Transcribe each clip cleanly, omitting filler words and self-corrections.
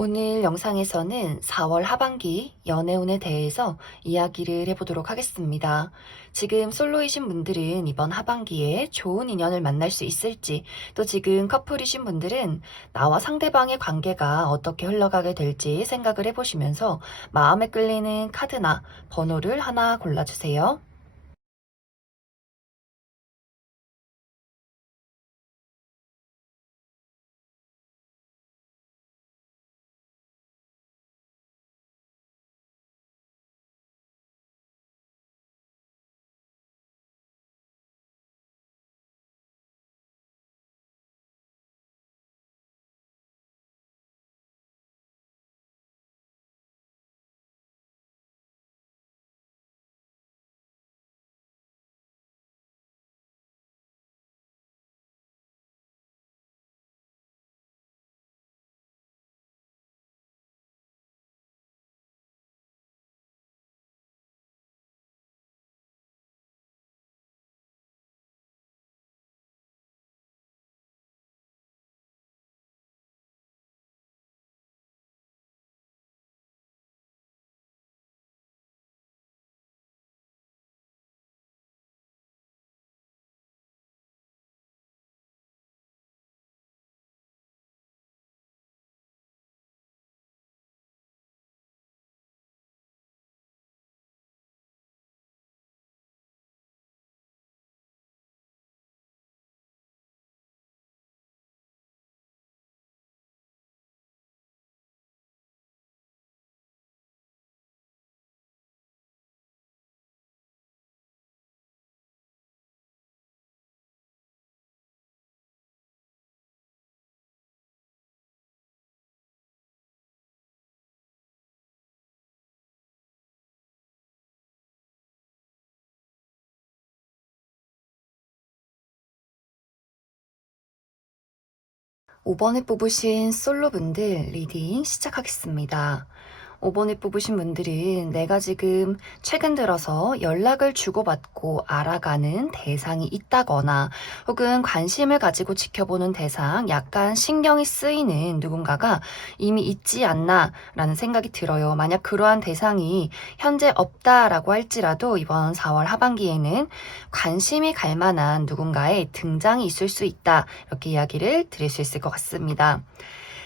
오늘 영상에서는 4월 하반기 연애운에 대해서 이야기를 해보도록 하겠습니다. 지금 솔로이신 분들은 이번 하반기에 좋은 인연을 만날 수 있을지, 또 지금 커플이신 분들은 나와 상대방의 관계가 어떻게 흘러가게 될지 생각을 해보시면서 마음에 끌리는 카드나 번호를 하나 골라주세요. 5번에 뽑으신 솔로분들 리딩 시작하겠습니다. 5번에 뽑으신 분들은 내가 지금 최근 들어서 연락을 주고받고 알아가는 대상이 있다거나 혹은 관심을 가지고 지켜보는 대상, 약간 신경이 쓰이는 누군가가 이미 있지 않나 라는 생각이 들어요. 만약 그러한 대상이 현재 없다라고 할지라도 이번 4월 하반기에는 관심이 갈 만한 누군가의 등장이 있을 수 있다. 이렇게 이야기를 드릴 수 있을 것 같습니다.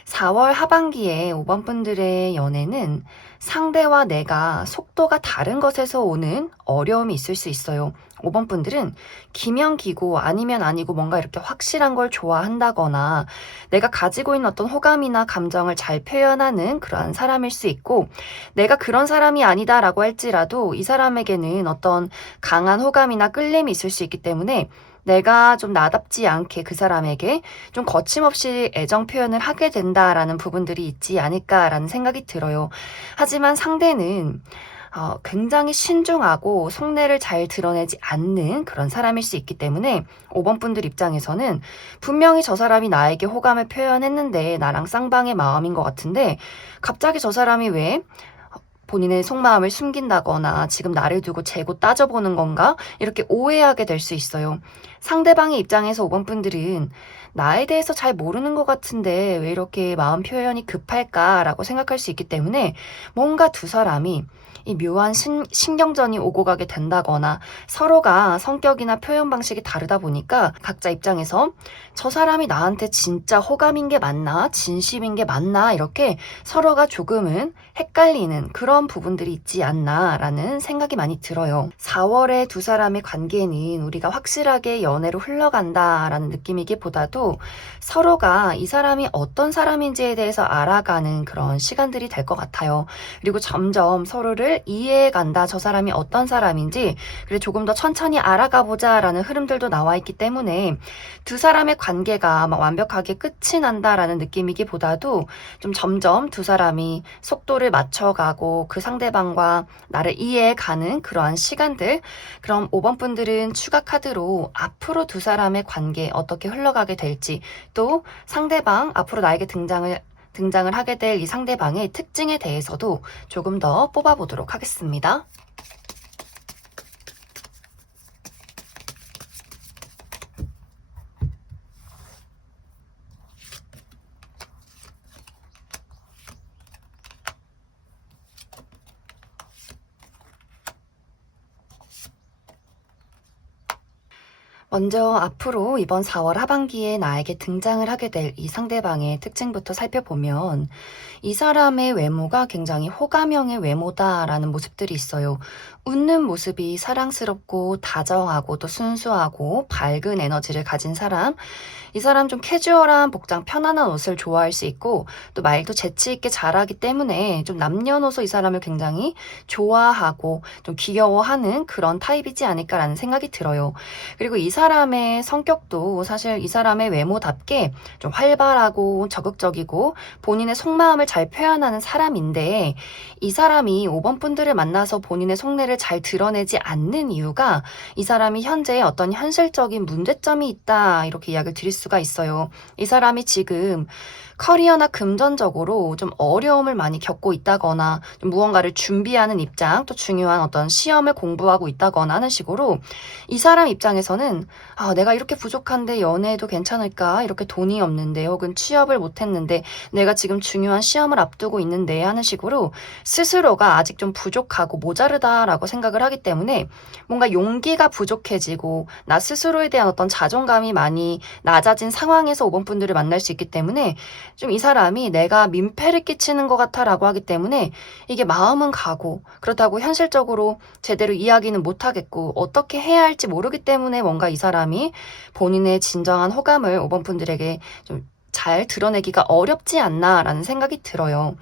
4월 하반기에 5번 분들의 연애는 상대와 내가 속도가 다른 것에서 오는 어려움이 있을 수 있어요. 5번 분들은 기면 기고 아니면 아니고 뭔가 이렇게 확실한 걸 좋아한다거나 내가 가지고 있는 어떤 호감이나 감정을 잘 표현하는 그러한 사람일 수 있고, 내가 그런 사람이 아니다라고 할지라도 이 사람에게는 어떤 강한 호감이나 끌림이 있을 수 있기 때문에 내가 좀 나답지 않게 그 사람에게 좀 거침없이 애정 표현을 하게 된다라는 부분들이 있지 않을까라는 생각이 들어요. 하지만 상대는 굉장히 신중하고 속내를 잘 드러내지 않는 그런 사람일 수 있기 때문에 5번 분들 입장에서는 분명히 저 사람이 나에게 호감을 표현했는데 나랑 쌍방의 마음인 것 같은데 갑자기 저 사람이 왜 본인의 속마음을 숨긴다거나 지금 나를 두고 재고 따져보는 건가? 이렇게 오해하게 될 수 있어요. 상대방의 입장에서 5번 분들은 나에 대해서 잘 모르는 것 같은데 왜 이렇게 마음 표현이 급할까라고 생각할 수 있기 때문에 뭔가 두 사람이 이 묘한 신경전이 오고 가게 된다거나 서로가 성격이나 표현 방식이 다르다 보니까 각자 입장에서 저 사람이 나한테 진짜 호감인 게 맞나? 진심인 게 맞나? 이렇게 서로가 조금은 헷갈리는 그런 부분들이 있지 않나라는 생각이 많이 들어요. 4월에 두 사람의 관계는 우리가 확실하게 연애로 흘러간다라는 느낌이기보다도 서로가 이 사람이 어떤 사람인지에 대해서 알아가는 그런 시간들이 될 것 같아요. 그리고 점점 서로를 이해해 간다. 저 사람이 어떤 사람인지 그래 조금 더 천천히 알아가 보자라는 흐름들도 나와 있기 때문에 두 사람의 관계가 막 완벽하게 끝이 난다라는 느낌이기보다도 좀 점점 두 사람이 속도를 맞춰가고 그 상대방과 나를 이해해가는 그러한 시간들. 그럼 5번 분들은 추가 카드로 앞으로 두 사람의 관계 어떻게 흘러가게 될지, 또 상대방 앞으로 나에게 등장을 하게 될 이 상대방의 특징에 대해서도 조금 더 뽑아보도록 하겠습니다. 먼저 앞으로 이번 4월 하반기에 나에게 등장을 하게 될 이 상대방의 특징부터 살펴보면 이 사람의 외모가 굉장히 호감형의 외모다라는 모습들이 있어요. 웃는 모습이 사랑스럽고 다정하고 또 순수하고 밝은 에너지를 가진 사람. 이 사람 좀 캐주얼한 복장 편안한 옷을 좋아할 수 있고 또 말도 재치 있게 잘하기 때문에 좀 남녀노소 이 사람을 굉장히 좋아하고 좀 귀여워하는 그런 타입이지 않을까라는 생각이 들어요. 그리고 이 사람의 성격도 사실 이 사람의 외모답게 좀 활발하고 적극적이고 본인의 속마음을 잘 표현하는 사람인데 이 사람이 5번 분들을 만나서 본인의 속내를 잘 드러내지 않는 이유가 이 사람이 현재 어떤 현실적인 문제점이 있다 이렇게 이야기를 드릴 수가 있어요. 이 사람이 지금 커리어나 금전적으로 좀 어려움을 많이 겪고 있다거나 좀 무언가를 준비하는 입장, 또 중요한 어떤 시험을 공부하고 있다거나 하는 식으로 이 사람 입장에서는 내가 이렇게 부족한데 연애해도 괜찮을까? 이렇게 돈이 없는데 혹은 취업을 못했는데 내가 지금 중요한 시험을 앞두고 있는데 하는 식으로 스스로가 아직 좀 부족하고 모자르다라고 생각을 하기 때문에 뭔가 용기가 부족해지고 나 스스로에 대한 어떤 자존감이 많이 낮아진 상황에서 5번 분들을 만날 수 있기 때문에 좀 이 사람이 내가 민폐를 끼치는 것 같아라고 하기 때문에 이게 마음은 가고 그렇다고 현실적으로 제대로 이야기는 못하겠고 어떻게 해야 할지 모르기 때문에 뭔가 이 사람이 본인의 진정한 호감을 5번 분들에게 좀 잘 드러내기가 어렵지 않나라는 생각이 들어요.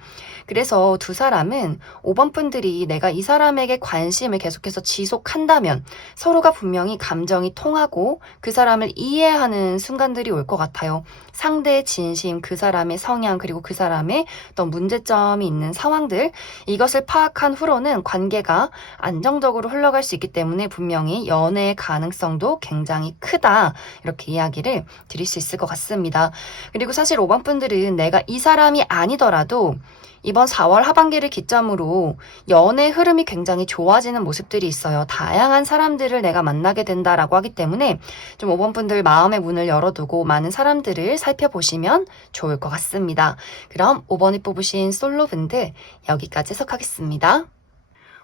그래서 두 사람은 5번 분들이 내가 이 사람에게 관심을 계속해서 지속한다면 서로가 분명히 감정이 통하고 그 사람을 이해하는 순간들이 올 것 같아요. 상대의 진심, 그 사람의 성향, 그리고 그 사람의 어떤 문제점이 있는 상황들, 이것을 파악한 후로는 관계가 안정적으로 흘러갈 수 있기 때문에 분명히 연애의 가능성도 굉장히 크다. 이렇게 이야기를 드릴 수 있을 것 같습니다. 그리고 사실 5번 분들은 내가 이 사람이 아니더라도 이번 4월 하반기를 기점으로 연애 흐름이 굉장히 좋아지는 모습들이 있어요. 다양한 사람들을 내가 만나게 된다라고 하기 때문에 좀 5번 분들 마음의 문을 열어두고 많은 사람들을 살펴보시면 좋을 것 같습니다. 그럼 5번이 뽑으신 솔로분들 여기까지 해석하겠습니다.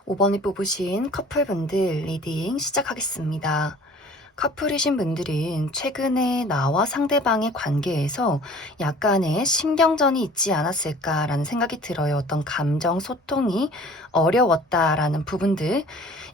5번이 뽑으신 커플분들 리딩 시작하겠습니다. 커플이신 분들은 최근에 나와 상대방의 관계에서 약간의 신경전이 있지 않았을까라는 생각이 들어요. 어떤 감정 소통이 어려웠다라는 부분들.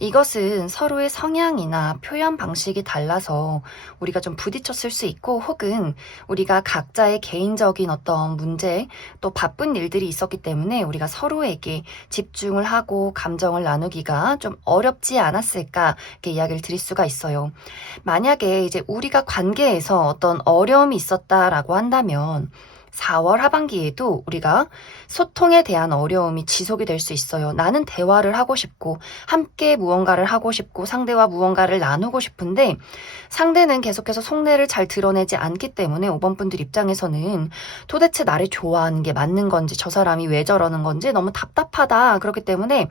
이것은 서로의 성향이나 표현 방식이 달라서 우리가 좀 부딪혔을 수 있고 혹은 우리가 각자의 개인적인 어떤 문제 또 바쁜 일들이 있었기 때문에 우리가 서로에게 집중을 하고 감정을 나누기가 좀 어렵지 않았을까 이렇게 이야기를 드릴 수가 있어요. 만약에 이제 우리가 관계에서 어떤 어려움이 있었다라고 한다면 4월 하반기에도 우리가 소통에 대한 어려움이 지속이 될 수 있어요. 나는 대화를 하고 싶고 함께 무언가를 하고 싶고 상대와 무언가를 나누고 싶은데 상대는 계속해서 속내를 잘 드러내지 않기 때문에 5번 분들 입장에서는 도대체 나를 좋아하는 게 맞는 건지 저 사람이 왜 저러는 건지 너무 답답하다. 그렇기 때문에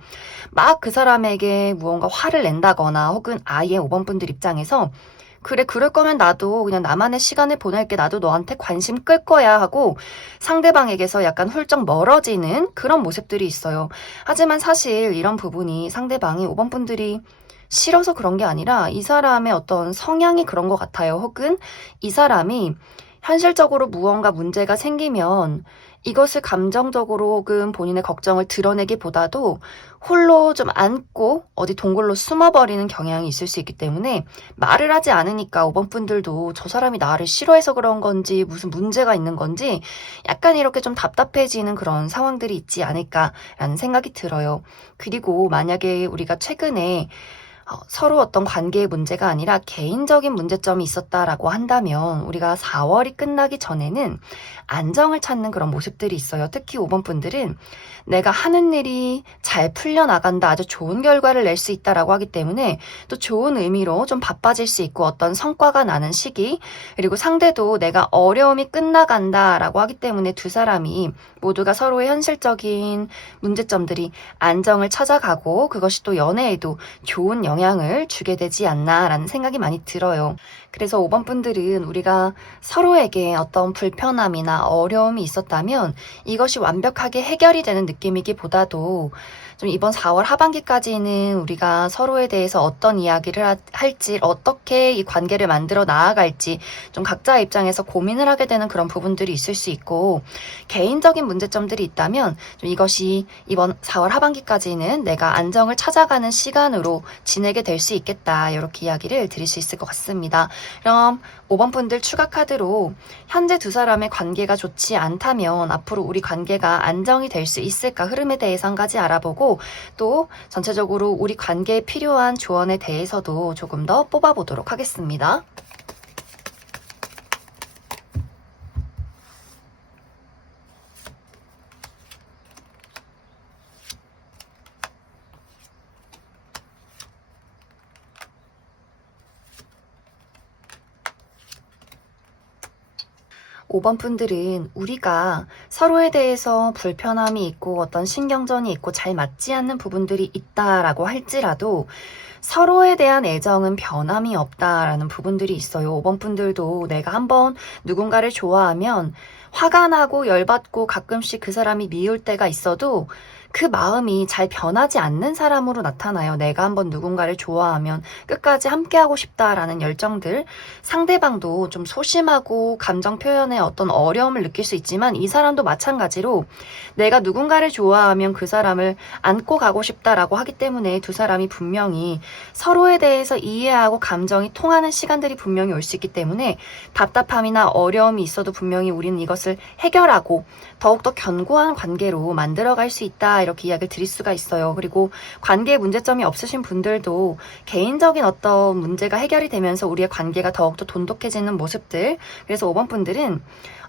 막 그 사람에게 무언가 화를 낸다거나 혹은 아예 5번 분들 입장에서 그래, 그럴 거면 나도 그냥 나만의 시간을 보낼게. 나도 너한테 관심 끌 거야 하고 상대방에게서 약간 훌쩍 멀어지는 그런 모습들이 있어요. 하지만 사실 이런 부분이 상대방이 5번 분들이 싫어서 그런 게 아니라 이 사람의 어떤 성향이 그런 것 같아요. 혹은 이 사람이 현실적으로 무언가 문제가 생기면 이것을 감정적으로 혹은 본인의 걱정을 드러내기보다도 홀로 좀 안고 어디 동굴로 숨어버리는 경향이 있을 수 있기 때문에 말을 하지 않으니까 5번 분들도 저 사람이 나를 싫어해서 그런 건지 무슨 문제가 있는 건지 약간 이렇게 좀 답답해지는 그런 상황들이 있지 않을까라는 생각이 들어요. 그리고 만약에 우리가 최근에 서로 어떤 관계의 문제가 아니라 개인적인 문제점이 있었다라고 한다면 우리가 4월이 끝나기 전에는 안정을 찾는 그런 모습들이 있어요. 특히 5번 분들은 내가 하는 일이 잘 풀려나간다, 아주 좋은 결과를 낼 수 있다라고 하기 때문에 또 좋은 의미로 좀 바빠질 수 있고 어떤 성과가 나는 시기, 그리고 상대도 내가 어려움이 끝나간다라고 하기 때문에 두 사람이 모두가 서로의 현실적인 문제점들이 안정을 찾아가고 그것이 또 연애에도 좋은 영향을 주게 되지 않나라는 생각이 많이 들어요. 그래서 5번 분들은 우리가 서로에게 어떤 불편함이나 어려움이 있었다면 이것이 완벽하게 해결이 되는 느낌이기보다도 좀 이번 4월 하반기까지는 우리가 서로에 대해서 어떤 이야기를 할지, 어떻게 이 관계를 만들어 나아갈지 좀 각자 입장에서 고민을 하게 되는 그런 부분들이 있을 수 있고, 개인적인 문제점들이 있다면 좀 이것이 이번 4월 하반기까지는 내가 안정을 찾아가는 시간으로 지내게 될 수 있겠다, 이렇게 이야기를 드릴 수 있을 것 같습니다. 그럼 5번 분들 추가 카드로 현재 두 사람의 관계가 좋지 않다면 앞으로 우리 관계가 안정이 될 수 있을까, 흐름에 대해서 한 가지 알아보고, 또 전체적으로 우리 관계에 필요한 조언에 대해서도 조금 더 뽑아보도록 하겠습니다. 5번 분들은 우리가 서로에 대해서 불편함이 있고 어떤 신경전이 있고 잘 맞지 않는 부분들이 있다라고 할지라도 서로에 대한 애정은 변함이 없다라는 부분들이 있어요. 5번 분들도 내가 한번 누군가를 좋아하면 화가 나고 열받고 가끔씩 그 사람이 미울 때가 있어도 그 마음이 잘 변하지 않는 사람으로 나타나요. 내가 한번 누군가를 좋아하면 끝까지 함께하고 싶다라는 열정들, 상대방도 좀 소심하고 감정 표현에 어떤 어려움을 느낄 수 있지만 이 사람도 마찬가지로 내가 누군가를 좋아하면 그 사람을 안고 가고 싶다라고 하기 때문에 두 사람이 분명히 서로에 대해서 이해하고 감정이 통하는 시간들이 분명히 올 수 있기 때문에 답답함이나 어려움이 있어도 분명히 우리는 이것을 해결하고 더욱더 견고한 관계로 만들어갈 수 있다, 이렇게 이야기를 드릴 수가 있어요. 그리고 관계에 문제점이 없으신 분들도 개인적인 어떤 문제가 해결이 되면서 우리의 관계가 더욱더 돈독해지는 모습들, 그래서 5번 분들은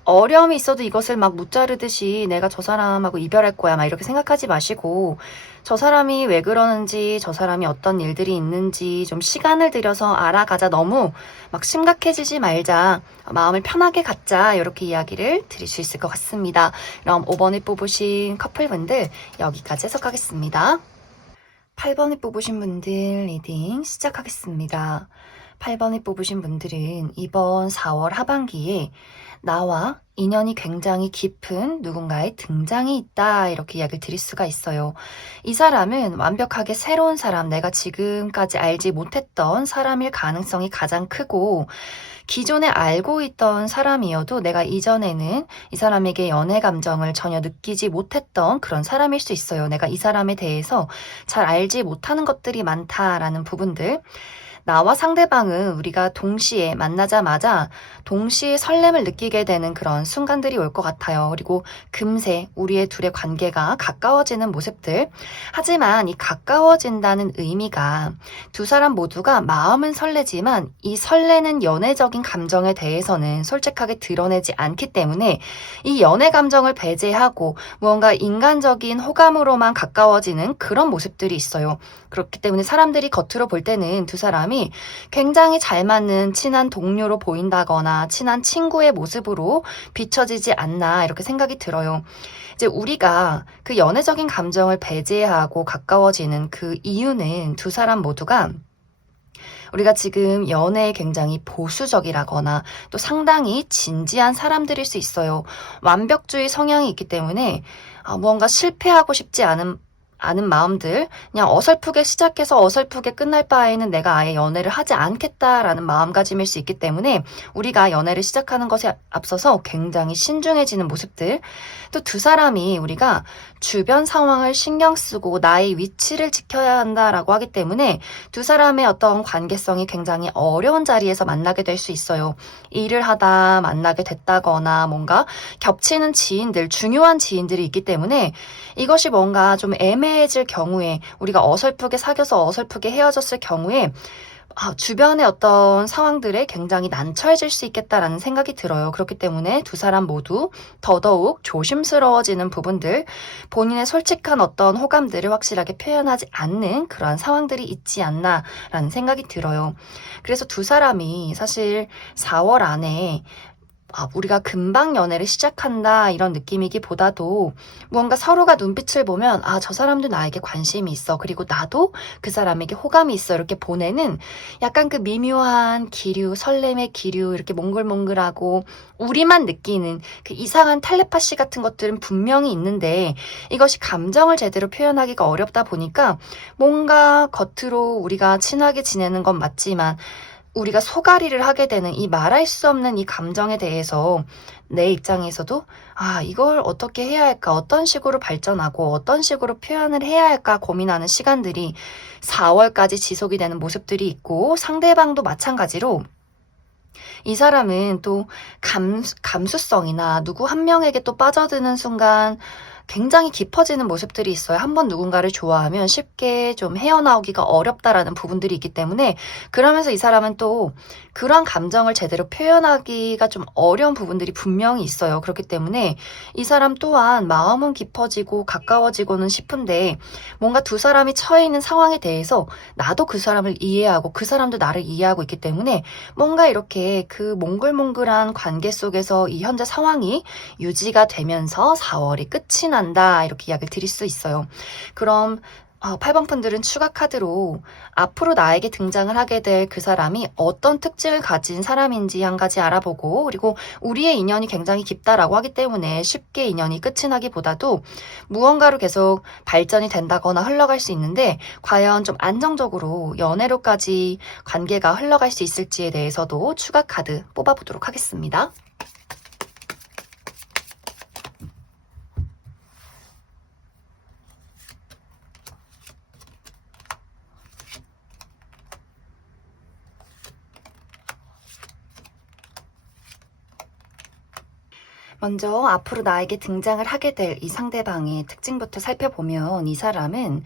어려움이 있어도 이것을 막 무자르듯이 내가 저 사람하고 이별할 거야 막 이렇게 생각하지 마시고, 저 사람이 왜 그러는지, 저 사람이 어떤 일들이 있는지 좀 시간을 들여서 알아가자. 너무 막 심각해지지 말자. 마음을 편하게 갖자. 이렇게 이야기를 드릴 수 있을 것 같습니다. 그럼 5번을 뽑으신 커플분들 여기까지 해석하겠습니다. 8번을 뽑으신 분들 리딩 시작하겠습니다. 8번을 뽑으신 분들은 이번 4월 하반기에 나와 인연이 굉장히 깊은 누군가의 등장이 있다, 이렇게 이야기를 드릴 수가 있어요. 이 사람은 완벽하게 새로운 사람, 내가 지금까지 알지 못했던 사람일 가능성이 가장 크고, 기존에 알고 있던 사람이어도 내가 이전에는 이 사람에게 연애 감정을 전혀 느끼지 못했던 그런 사람일 수 있어요. 내가 이 사람에 대해서 잘 알지 못하는 것들이 많다라는 부분들. 나와 상대방은 우리가 동시에 만나자마자 동시에 설렘을 느끼게 되는 그런 순간들이 올 것 같아요. 그리고 금세 우리의 둘의 관계가 가까워지는 모습들. 하지만 이 가까워진다는 의미가 두 사람 모두가 마음은 설레지만 이 설레는 연애적인 감정에 대해서는 솔직하게 드러내지 않기 때문에 이 연애 감정을 배제하고 무언가 인간적인 호감으로만 가까워지는 그런 모습들이 있어요. 그렇기 때문에 사람들이 겉으로 볼 때는 두 사람이 굉장히 잘 맞는 친한 동료로 보인다거나 친한 친구의 모습으로 비춰지지 않나, 이렇게 생각이 들어요. 이제 우리가 그 연애적인 감정을 배제하고 가까워지는 그 이유는 두 사람 모두가 우리가 지금 연애에 굉장히 보수적이라거나 또 상당히 진지한 사람들일 수 있어요. 완벽주의 성향이 있기 때문에 무언가 실패하고 싶지 않은 마음들, 그냥 어설프게 시작해서 어설프게 끝날 바에는 내가 아예 연애를 하지 않겠다라는 마음가짐일 수 있기 때문에 우리가 연애를 시작하는 것에 앞서서 굉장히 신중해지는 모습들, 또 두 사람이 우리가 주변 상황을 신경 쓰고 나의 위치를 지켜야 한다라고 하기 때문에 두 사람의 어떤 관계성이 굉장히 어려운 자리에서 만나게 될 수 있어요. 일을 하다 만나게 됐다거나 뭔가 겹치는 지인들, 중요한 지인들이 있기 때문에 이것이 뭔가 좀 애매해질 경우에, 우리가 어설프게 사귀어서 어설프게 헤어졌을 경우에 주변의 어떤 상황들에 굉장히 난처해질 수 있겠다라는 생각이 들어요. 그렇기 때문에 두 사람 모두 더더욱 조심스러워지는 부분들, 본인의 솔직한 어떤 호감들을 확실하게 표현하지 않는 그러한 상황들이 있지 않나라는 생각이 들어요. 그래서 두 사람이 사실 4월 안에 우리가 금방 연애를 시작한다 이런 느낌이기보다도 무언가 서로가 눈빛을 보면 저 사람도 나에게 관심이 있어. 그리고 나도 그 사람에게 호감이 있어. 이렇게 보내는 약간 그 미묘한 기류, 설렘의 기류, 이렇게 몽글몽글하고 우리만 느끼는 그 이상한 텔레파시 같은 것들은 분명히 있는데 이것이 감정을 제대로 표현하기가 어렵다 보니까 뭔가 겉으로 우리가 친하게 지내는 건 맞지만 우리가 소가리를 하게 되는 이 말할 수 없는 이 감정에 대해서 내 입장에서도 이걸 어떻게 해야 할까? 어떤 식으로 발전하고 어떤 식으로 표현을 해야 할까? 고민하는 시간들이 4월까지 지속이 되는 모습들이 있고 상대방도 마찬가지로 이 사람은 또 감수성이나 누구 한 명에게 또 빠져드는 순간 굉장히 깊어지는 모습들이 있어요. 한번 누군가를 좋아하면 쉽게 좀 헤어나오기가 어렵다라는 부분들이 있기 때문에 그러면서 이 사람은 또 그런 감정을 제대로 표현하기가 좀 어려운 부분들이 분명히 있어요. 그렇기 때문에 이 사람 또한 마음은 깊어지고 가까워지고는 싶은데 뭔가 두 사람이 처해 있는 상황에 대해서 나도 그 사람을 이해하고 그 사람도 나를 이해하고 있기 때문에 뭔가 이렇게 그 몽글몽글한 관계 속에서 이 현재 상황이 유지가 되면서 4월이 끝이 난다 이렇게 이야기를 드릴 수 있어요. 그럼 8번 분들은 추가 카드로 앞으로 나에게 등장을 하게 될 그 사람이 어떤 특징을 가진 사람인지 한 가지 알아보고 그리고 우리의 인연이 굉장히 깊다라고 하기 때문에 쉽게 인연이 끝이 나기보다도 무언가로 계속 발전이 된다거나 흘러갈 수 있는데 과연 좀 안정적으로 연애로까지 관계가 흘러갈 수 있을지에 대해서도 추가 카드 뽑아보도록 하겠습니다. 먼저 앞으로 나에게 등장을 하게 될 이 상대방의 특징부터 살펴보면 이 사람은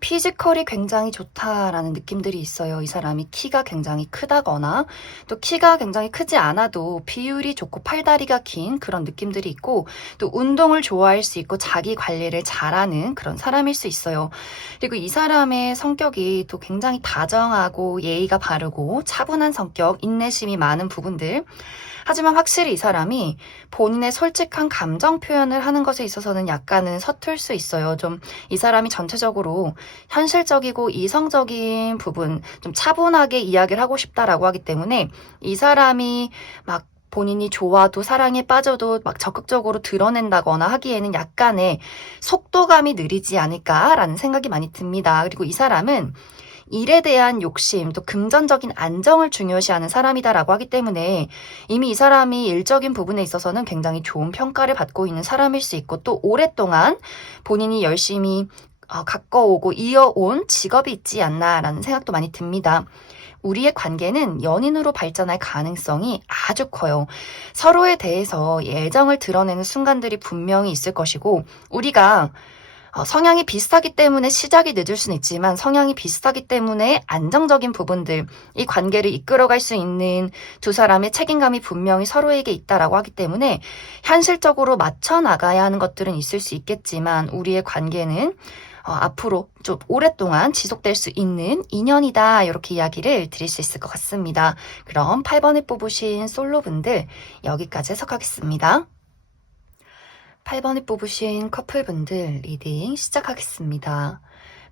피지컬이 굉장히 좋다라는 느낌들이 있어요. 이 사람이 키가 굉장히 크다거나 또 키가 굉장히 크지 않아도 비율이 좋고 팔다리가 긴 그런 느낌들이 있고 또 운동을 좋아할 수 있고 자기 관리를 잘하는 그런 사람일 수 있어요. 그리고 이 사람의 성격이 또 굉장히 다정하고 예의가 바르고 차분한 성격, 인내심이 많은 부분들. 하지만 확실히 이 사람이 본인의 솔직한 감정 표현을 하는 것에 있어서는 약간은 서툴 수 있어요. 좀 이 사람이 전체적으로 현실적이고 이성적인 부분, 좀 차분하게 이야기를 하고 싶다라고 하기 때문에 이 사람이 막 본인이 좋아도 사랑에 빠져도 막 적극적으로 드러낸다거나 하기에는 약간의 속도감이 느리지 않을까라는 생각이 많이 듭니다. 그리고 이 사람은 일에 대한 욕심, 또 금전적인 안정을 중요시하는 사람이다라고 하기 때문에 이미 이 사람이 일적인 부분에 있어서는 굉장히 좋은 평가를 받고 있는 사람일 수 있고 또 오랫동안 본인이 열심히 가꿔오고 이어온 직업이 있지 않나라는 생각도 많이 듭니다. 우리의 관계는 연인으로 발전할 가능성이 아주 커요. 서로에 대해서 애정을 드러내는 순간들이 분명히 있을 것이고 우리가 성향이 비슷하기 때문에 시작이 늦을 수는 있지만 성향이 비슷하기 때문에 안정적인 부분들, 이 관계를 이끌어갈 수 있는 두 사람의 책임감이 분명히 서로에게 있다라고 하기 때문에 현실적으로 맞춰 나가야 하는 것들은 있을 수 있겠지만 우리의 관계는 앞으로 좀 오랫동안 지속될 수 있는 인연이다 이렇게 이야기를 드릴 수 있을 것 같습니다. 그럼 8번을 뽑으신 솔로분들 여기까지 해석하겠습니다. 8번을 뽑으신 커플분들 리딩 시작하겠습니다.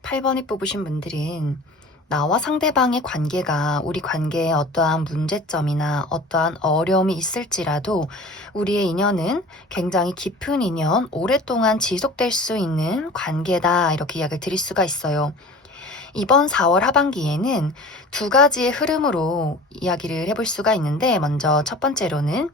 8번을 뽑으신 분들은 나와 상대방의 관계가 우리 관계에 어떠한 문제점이나 어떠한 어려움이 있을지라도 우리의 인연은 굉장히 깊은 인연, 오랫동안 지속될 수 있는 관계다 이렇게 이야기를 드릴 수가 있어요. 이번 4월 하반기에는 두 가지의 흐름으로 이야기를 해볼 수가 있는데 먼저 첫 번째로는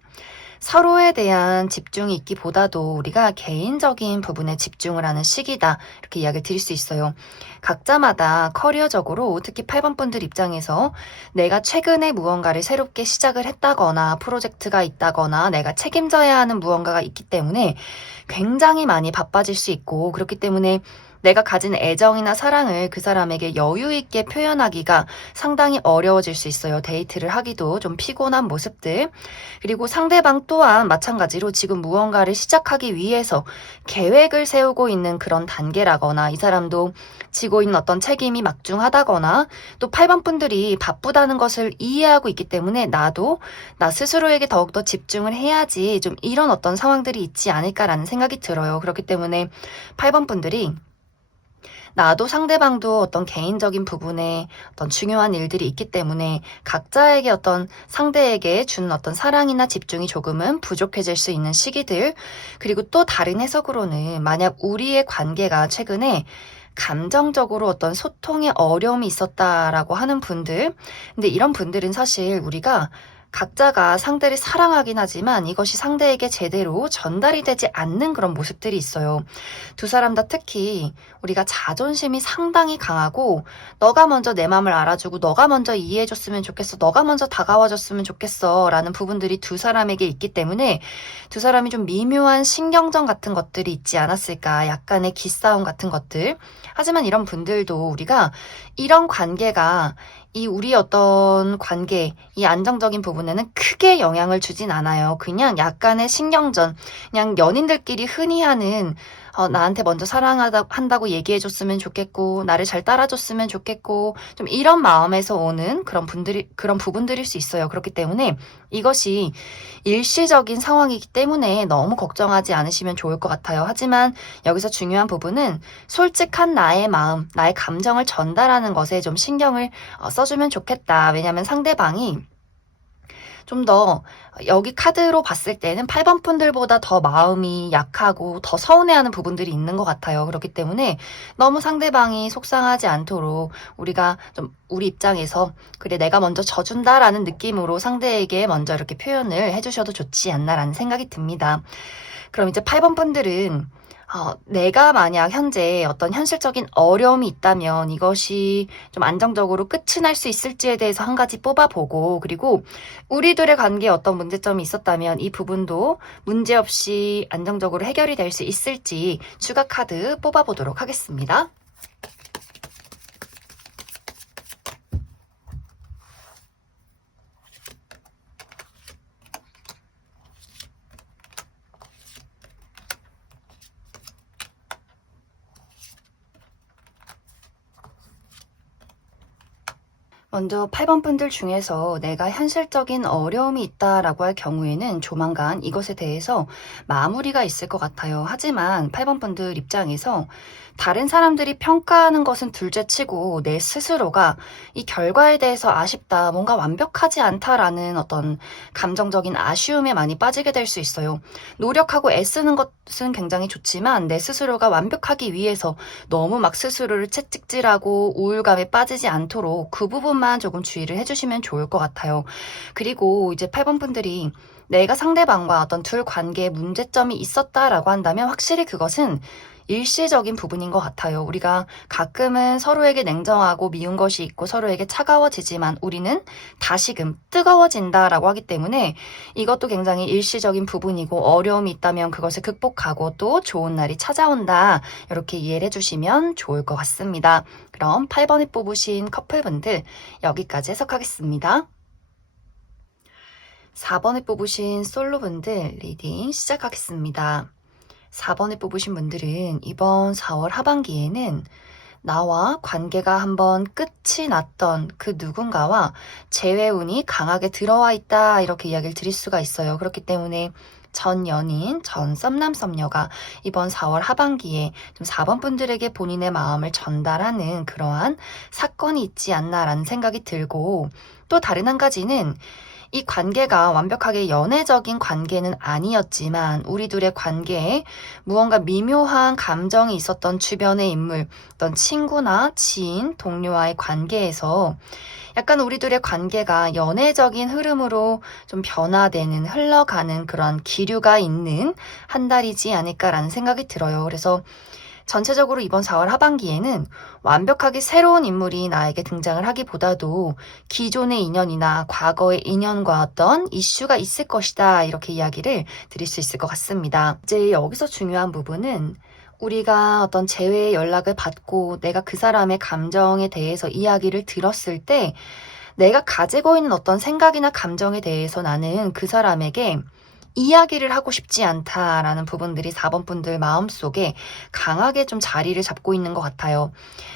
서로에 대한 집중이 있기보다도 우리가 개인적인 부분에 집중을 하는 시기다 이렇게 이야기를 드릴 수 있어요. 각자마다 커리어적으로 특히 8번 분들 입장에서 내가 최근에 무언가를 새롭게 시작을 했다거나 프로젝트가 있다거나 내가 책임져야 하는 무언가가 있기 때문에 굉장히 많이 바빠질 수 있고 그렇기 때문에 내가 가진 애정이나 사랑을 그 사람에게 여유 있게 표현하기가 상당히 어려워질 수 있어요. 데이트를 하기도 좀 피곤한 모습들. 그리고 상대방 또한 마찬가지로 지금 무언가를 시작하기 위해서 계획을 세우고 있는 그런 단계라거나 이 사람도 지고 있는 어떤 책임이 막중하다거나 또 8번 분들이 바쁘다는 것을 이해하고 있기 때문에 나도 나 스스로에게 더욱더 집중을 해야지 좀 이런 어떤 상황들이 있지 않을까라는 생각이 들어요. 그렇기 때문에 8번 분들이 나도 상대방도 어떤 개인적인 부분에 어떤 중요한 일들이 있기 때문에 각자에게 어떤 상대에게 주는 어떤 사랑이나 집중이 조금은 부족해질 수 있는 시기들, 그리고 또 다른 해석으로는 만약 우리의 관계가 최근에 감정적으로 어떤 소통에 어려움이 있었다라고 하는 분들, 근데 이런 분들은 사실 우리가 각자가 상대를 사랑하긴 하지만 이것이 상대에게 제대로 전달이 되지 않는 그런 모습들이 있어요. 두 사람 다 특히 우리가 자존심이 상당히 강하고 너가 먼저 내 마음을 알아주고 너가 먼저 이해해줬으면 좋겠어. 너가 먼저 다가와줬으면 좋겠어. 라는 부분들이 두 사람에게 있기 때문에 두 사람이 좀 미묘한 신경전 같은 것들이 있지 않았을까. 약간의 기싸움 같은 것들. 하지만 이런 분들도 우리가 이런 관계가 이 우리 어떤 관계, 이 안정적인 부분에는 크게 영향을 주진 않아요. 그냥 약간의 신경전, 그냥 연인들끼리 흔히 하는 나한테 먼저 한다고 얘기해줬으면 좋겠고, 나를 잘 따라줬으면 좋겠고, 좀 이런 마음에서 오는 그런 부분들일 수 있어요. 그렇기 때문에 이것이 일시적인 상황이기 때문에 너무 걱정하지 않으시면 좋을 것 같아요. 하지만 여기서 중요한 부분은 솔직한 나의 마음, 나의 감정을 전달하는 것에 좀 신경을 써주면 좋겠다. 왜냐하면 상대방이 좀 더 여기 카드로 봤을 때는 8번 분들보다 더 마음이 약하고 더 서운해하는 부분들이 있는 것 같아요. 그렇기 때문에 너무 상대방이 속상하지 않도록 우리가 좀 우리 입장에서 그래 내가 먼저 져준다라는 느낌으로 상대에게 먼저 이렇게 표현을 해주셔도 좋지 않나라는 생각이 듭니다. 그럼 이제 8번 분들은 내가 만약 현재 어떤 현실적인 어려움이 있다면 이것이 좀 안정적으로 끝이 날 수 있을지에 대해서 한 가지 뽑아보고, 그리고 우리들의 관계에 어떤 문제점이 있었다면 이 부분도 문제없이 안정적으로 해결이 될 수 있을지 추가 카드 뽑아보도록 하겠습니다. 먼저 8번 분들 중에서 내가 현실적인 어려움이 있다라고 할 경우에는 조만간 이것에 대해서 마무리가 있을 것 같아요. 하지만 8번 분들 입장에서 다른 사람들이 평가하는 것은 둘째치고 내 스스로가 이 결과에 대해서 아쉽다, 뭔가 완벽하지 않다라는 어떤 감정적인 아쉬움에 많이 빠지게 될 수 있어요. 노력하고 애쓰는 것은 굉장히 좋지만 내 스스로가 완벽하기 위해서 너무 막 스스로를 채찍질하고 우울감에 빠지지 않도록 그 부분만 조금 주의를 해주시면 좋을 것 같아요. 그리고 이제 8번 분들이 내가 상대방과 어떤 둘 관계에 문제점이 있었다라고 한다면 확실히 그것은 일시적인 부분인 것 같아요. 우리가 가끔은 서로에게 냉정하고 미운 것이 있고 서로에게 차가워지지만 우리는 다시금 뜨거워진다라고 하기 때문에 이것도 굉장히 일시적인 부분이고 어려움이 있다면 그것을 극복하고 또 좋은 날이 찾아온다. 이렇게 이해를 해주시면 좋을 것 같습니다. 그럼 8번에 뽑으신 커플분들 여기까지 해석하겠습니다. 4번에 뽑으신 솔로분들 리딩 시작하겠습니다. 4번에 뽑으신 분들은 이번 4월 하반기에는 나와 관계가 한번 끝이 났던 그 누군가와 재회운이 강하게 들어와 있다 이렇게 이야기를 드릴 수가 있어요. 그렇기 때문에 전 연인, 전 썸남 썸녀가 이번 4월 하반기에 좀 4번 분들에게 본인의 마음을 전달하는 그러한 사건이 있지 않나라는 생각이 들고, 또 다른 한 가지는 이 관계가 완벽하게 연애적인 관계는 아니었지만 우리 둘의 관계에 무언가 미묘한 감정이 있었던 주변의 인물, 어떤 친구나 지인, 동료와의 관계에서 약간 우리 둘의 관계가 연애적인 흐름으로 좀 변화되는, 흘러가는 그런 기류가 있는 한 달이지 않을까라는 생각이 들어요. 그래서 전체적으로 이번 4월 하반기에는 완벽하게 새로운 인물이 나에게 등장을 하기보다도 기존의 인연이나 과거의 인연과 어떤 이슈가 있을 것이다. 이렇게 이야기를 드릴 수 있을 것 같습니다. 이제 여기서 중요한 부분은 우리가 어떤 재회의 연락을 받고 내가 그 사람의 감정에 대해서 이야기를 들었을 때 내가 가지고 있는 어떤 생각이나 감정에 대해서 나는 그 사람에게 이야기를 하고 싶지 않다라는 부분들이 4번 분들 마음속에 강하게 좀 자리를 잡고 있는 것 같아요.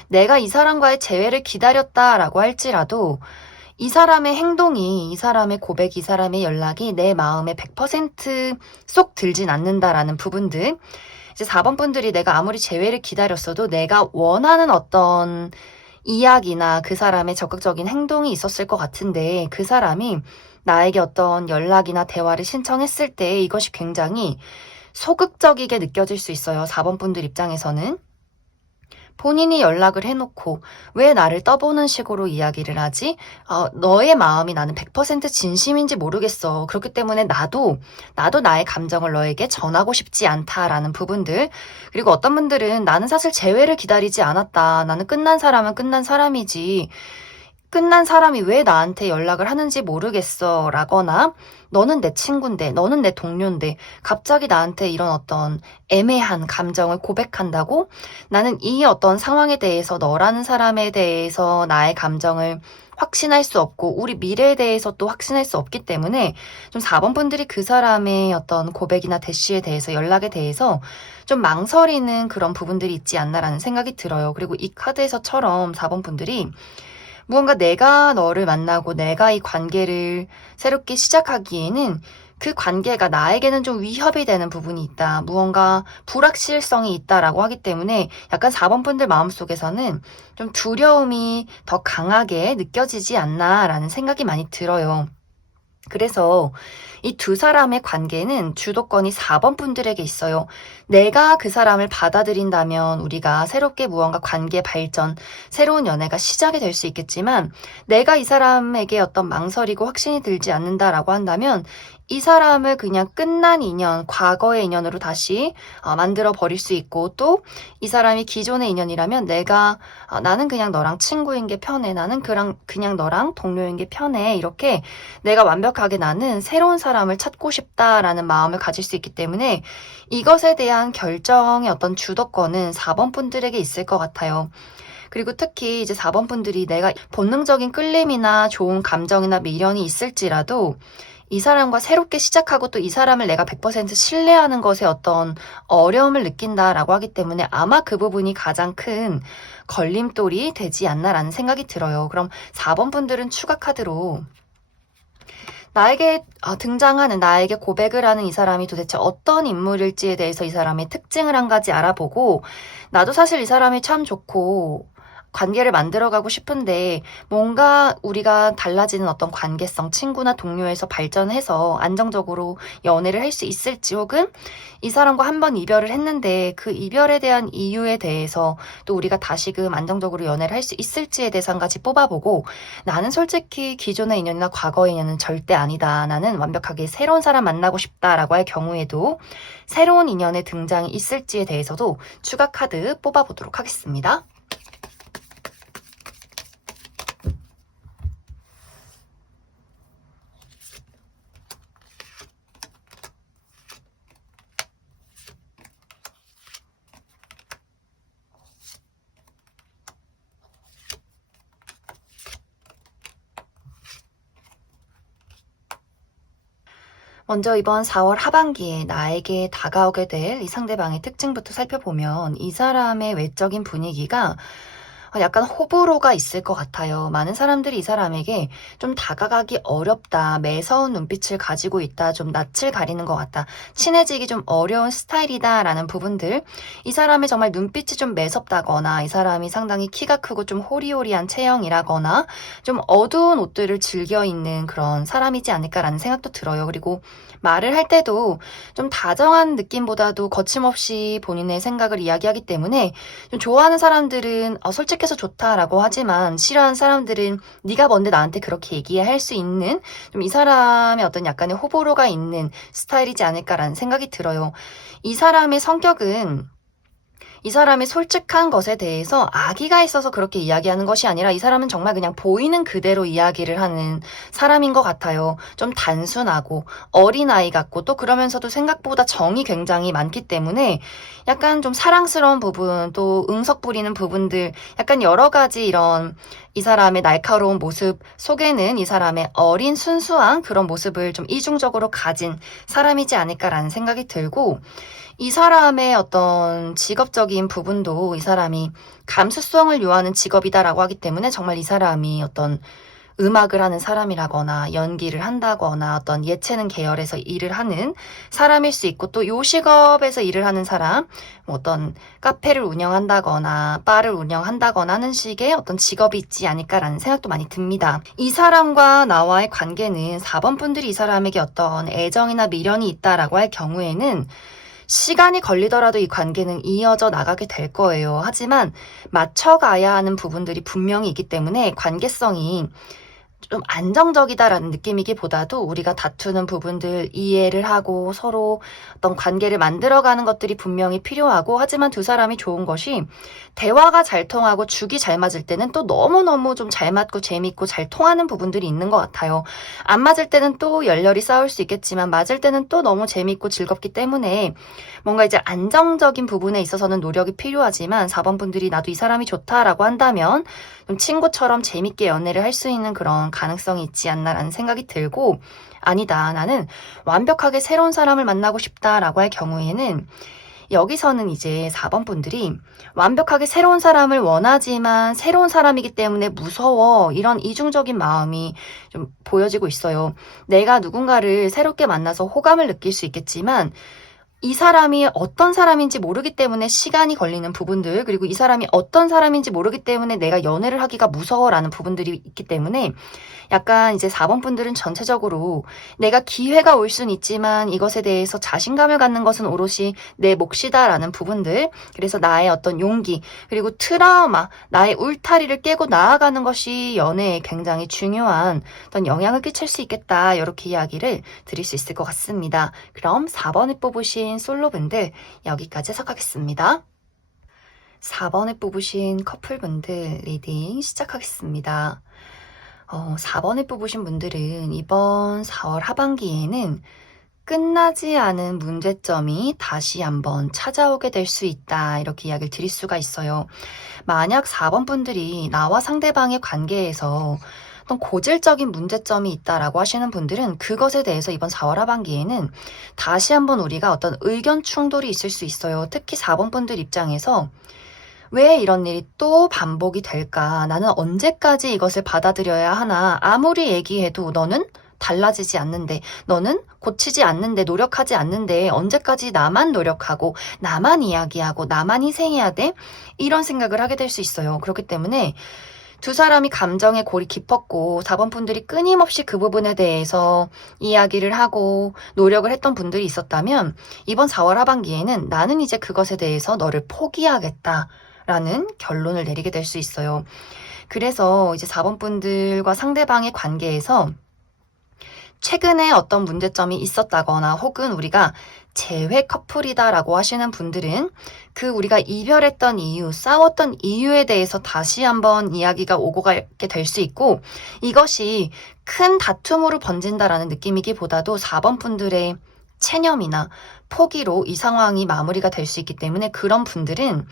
내가 이 사람과의 재회를 기다렸다라고 할지라도 이 사람의 행동이, 이 사람의 고백이, 이 사람의 연락이 내 마음에 100%쏙 들진 않는다라는 부분들. 이제 4번 분들이 내가 아무리 재회를 기다렸어도 내가 원하는 어떤 이야기나 그 사람의 적극적인 행동이 있었을 것 같은데 그 사람이 나에게 어떤 연락이나 대화를 신청했을 때 이것이 굉장히 소극적이게 느껴질 수 있어요. 4번 분들 입장에서는. 본인이 연락을 해놓고 왜 나를 떠보는 식으로 이야기를 하지? 너의 마음이 나는 100% 진심인지 모르겠어. 그렇기 때문에 나도 나의 감정을 너에게 전하고 싶지 않다라는 부분들. 그리고 어떤 분들은 나는 사실 재회를 기다리지 않았다. 나는 끝난 사람은 끝난 사람이지. 끝난 사람이 왜 나한테 연락을 하는지 모르겠어 라거나 너는 내 친구인데 너는 내 동료인데 갑자기 나한테 이런 어떤 애매한 감정을 고백한다고 나는 이 어떤 상황에 대해서 너라는 사람에 대해서 나의 감정을 확신할 수 없고 우리 미래에 대해서 또 확신할 수 없기 때문에 좀 4번 분들이 그 사람의 어떤 고백이나 대시에 대해서 연락에 대해서 좀 망설이는 그런 부분들이 있지 않나라는 생각이 들어요. 그리고 이 카드에서처럼 4번 분들이 무언가 내가 너를 만나고 내가 이 관계를 새롭게 시작하기에는 그 관계가 나에게는 좀 위협이 되는 부분이 있다. 무언가 불확실성이 있다라고 하기 때문에 약간 4번 분들 마음속에서는 좀 두려움이 더 강하게 느껴지지 않나라는 생각이 많이 들어요. 그래서 이 두 사람의 관계는 주도권이 4번 분들에게 있어요. 내가 그 사람을 받아들인다면 우리가 새롭게 무언가 관계 발전, 새로운 연애가 시작이 될 수 있겠지만 내가 이 사람에게 어떤 망설이고 확신이 들지 않는다라고 한다면 이 사람을 그냥 끝난 인연, 과거의 인연으로 다시 만들어 버릴 수 있고 또 이 사람이 기존의 인연이라면 나는 그냥 너랑 친구인 게 편해. 나는 그냥 너랑 동료인 게 편해. 이렇게 내가 완벽하게 나는 새로운 사람을 찾고 싶다라는 마음을 가질 수 있기 때문에 이것에 대한 결정의 어떤 주도권은 4번 분들에게 있을 것 같아요. 그리고 특히 이제 4번 분들이 내가 본능적인 끌림이나 좋은 감정이나 미련이 있을지라도 이 사람과 새롭게 시작하고 또 이 사람을 내가 100% 신뢰하는 것에 어떤 어려움을 느낀다라고 하기 때문에 아마 그 부분이 가장 큰 걸림돌이 되지 않나라는 생각이 들어요. 그럼 4번 분들은 추가 카드로 나에게 등장하는 나에게 고백을 하는 이 사람이 도대체 어떤 인물일지에 대해서 이 사람의 특징을 한 가지 알아보고 나도 사실 이 사람이 참 좋고 관계를 만들어가고 싶은데 뭔가 우리가 달라지는 어떤 관계성, 친구나 동료에서 발전해서 안정적으로 연애를 할 수 있을지 혹은 이 사람과 한 번 이별을 했는데 그 이별에 대한 이유에 대해서 또 우리가 다시금 안정적으로 연애를 할 수 있을지에 대해서 한 가지 뽑아보고 나는 솔직히 기존의 인연이나 과거의 인연은 절대 아니다. 나는 완벽하게 새로운 사람 만나고 싶다라고 할 경우에도 새로운 인연의 등장이 있을지에 대해서도 추가 카드 뽑아보도록 하겠습니다. 먼저 이번 4월 하반기에 나에게 다가오게 될 이 상대방의 특징부터 살펴보면 이 사람의 외적인 분위기가 약간 호불호가 있을 것 같아요. 많은 사람들이 이 사람에게 좀 다가가기 어렵다, 매서운 눈빛을 가지고 있다, 좀 낯을 가리는 것 같다, 친해지기 좀 어려운 스타일이다라는 부분들, 이 사람의 정말 눈빛이 좀 매섭다거나 이 사람이 상당히 키가 크고 좀 호리호리한 체형이라거나 좀 어두운 옷들을 즐겨 입는 그런 사람이지 않을까라는 생각도 들어요. 그리고 말을 할 때도 좀 다정한 느낌보다도 거침없이 본인의 생각을 이야기하기 때문에 좀 좋아하는 사람들은 솔직해서 좋다라고 하지만 싫어하는 사람들은 네가 뭔데 나한테 그렇게 얘기할 수 있는 좀 이 사람의 어떤 약간의 호불호가 있는 스타일이지 않을까라는 생각이 들어요. 이 사람의 성격은 이 사람이 솔직한 것에 대해서 악의가 있어서 그렇게 이야기하는 것이 아니라 이 사람은 정말 그냥 보이는 그대로 이야기를 하는 사람인 것 같아요. 좀 단순하고 어린아이 같고 또 그러면서도 생각보다 정이 굉장히 많기 때문에 약간 좀 사랑스러운 부분 또 응석 부리는 부분들 약간 여러 가지 이런 이 사람의 날카로운 모습 속에는 이 사람의 어린 순수한 그런 모습을 좀 이중적으로 가진 사람이지 않을까라는 생각이 들고, 이 사람의 어떤 직업적인 부분도 이 사람이 감수성을 요하는 직업이다라고 하기 때문에 정말 이 사람이 어떤 음악을 하는 사람이라거나 연기를 한다거나 어떤 예체능 계열에서 일을 하는 사람일 수 있고, 또 요식업에서 일을 하는 사람, 뭐 어떤 카페를 운영한다거나 바를 운영한다거나 하는 식의 어떤 직업이 있지 않을까라는 생각도 많이 듭니다. 이 사람과 나와의 관계는 4번 분들이 이 사람에게 어떤 애정이나 미련이 있다라고 할 경우에는 시간이 걸리더라도 이 관계는 이어져 나가게 될 거예요. 하지만 맞춰가야 하는 부분들이 분명히 있기 때문에 관계성이 좀 안정적이다라는 느낌이기보다도 우리가 다투는 부분들 이해를 하고 서로 어떤 관계를 만들어가는 것들이 분명히 필요하고, 하지만 두 사람이 좋은 것이 대화가 잘 통하고 죽이 잘 맞을 때는 또 너무너무 좀 잘 맞고 재밌고 잘 통하는 부분들이 있는 것 같아요. 안 맞을 때는 또 열렬히 싸울 수 있겠지만 맞을 때는 또 너무 재밌고 즐겁기 때문에 뭔가 이제 안정적인 부분에 있어서는 노력이 필요하지만, 4번 분들이 나도 이 사람이 좋다라고 한다면 좀 친구처럼 재밌게 연애를 할 수 있는 그런 가능성이 있지 않나라는 생각이 들고, 아니다, 나는 완벽하게 새로운 사람을 만나고 싶다라고 할 경우에는 여기서는 이제 4번 분들이 완벽하게 새로운 사람을 원하지만 새로운 사람이기 때문에 무서워, 이런 이중적인 마음이 좀 보여지고 있어요. 내가 누군가를 새롭게 만나서 호감을 느낄 수 있겠지만 이 사람이 어떤 사람인지 모르기 때문에 시간이 걸리는 부분들, 그리고 이 사람이 어떤 사람인지 모르기 때문에 내가 연애를 하기가 무서워라는 부분들이 있기 때문에 약간 이제 4번 분들은 전체적으로 내가 기회가 올 순 있지만 이것에 대해서 자신감을 갖는 것은 오롯이 내 몫이다라는 부분들, 그래서 나의 어떤 용기, 그리고 트라우마, 나의 울타리를 깨고 나아가는 것이 연애에 굉장히 중요한 어떤 영향을 끼칠 수 있겠다, 이렇게 이야기를 드릴 수 있을 것 같습니다. 그럼 4번을 뽑으신 솔로분들 여기까지 해석하겠습니다. 4번을 뽑으신 커플분들 리딩 시작하겠습니다. 4번을 뽑으신 분들은 이번 4월 하반기에는 끝나지 않은 문제점이 다시 한번 찾아오게 될 수 있다, 이렇게 이야기를 드릴 수가 있어요. 만약 4번 분들이 나와 상대방의 관계에서 어떤 고질적인 문제점이 있다라고 하시는 분들은 그것에 대해서 이번 4월 하반기에는 다시 한번 우리가 어떤 의견 충돌이 있을 수 있어요. 특히 4번 분들 입장에서 왜 이런 일이 또 반복이 될까? 나는 언제까지 이것을 받아들여야 하나? 아무리 얘기해도 너는 달라지지 않는데, 너는 고치지 않는데, 노력하지 않는데 언제까지 나만 노력하고 나만 이야기하고 나만 희생해야 돼? 이런 생각을 하게 될 수 있어요. 그렇기 때문에 두 사람이 감정의 골이 깊었고 4번 분들이 끊임없이 그 부분에 대해서 이야기를 하고 노력을 했던 분들이 있었다면 이번 4월 하반기에는 나는 이제 그것에 대해서 너를 포기하겠다 라는 결론을 내리게 될 수 있어요. 그래서 이제 4번 분들과 상대방의 관계에서 최근에 어떤 문제점이 있었다거나 혹은 우리가 재회 커플이다라고 하시는 분들은 그 우리가 이별했던 이유, 싸웠던 이유에 대해서 다시 한번 이야기가 오고 가게 될 수 있고, 이것이 큰 다툼으로 번진다라는 느낌이기보다도 4번 분들의 체념이나 포기로 이 상황이 마무리가 될 수 있기 때문에 그런 분들은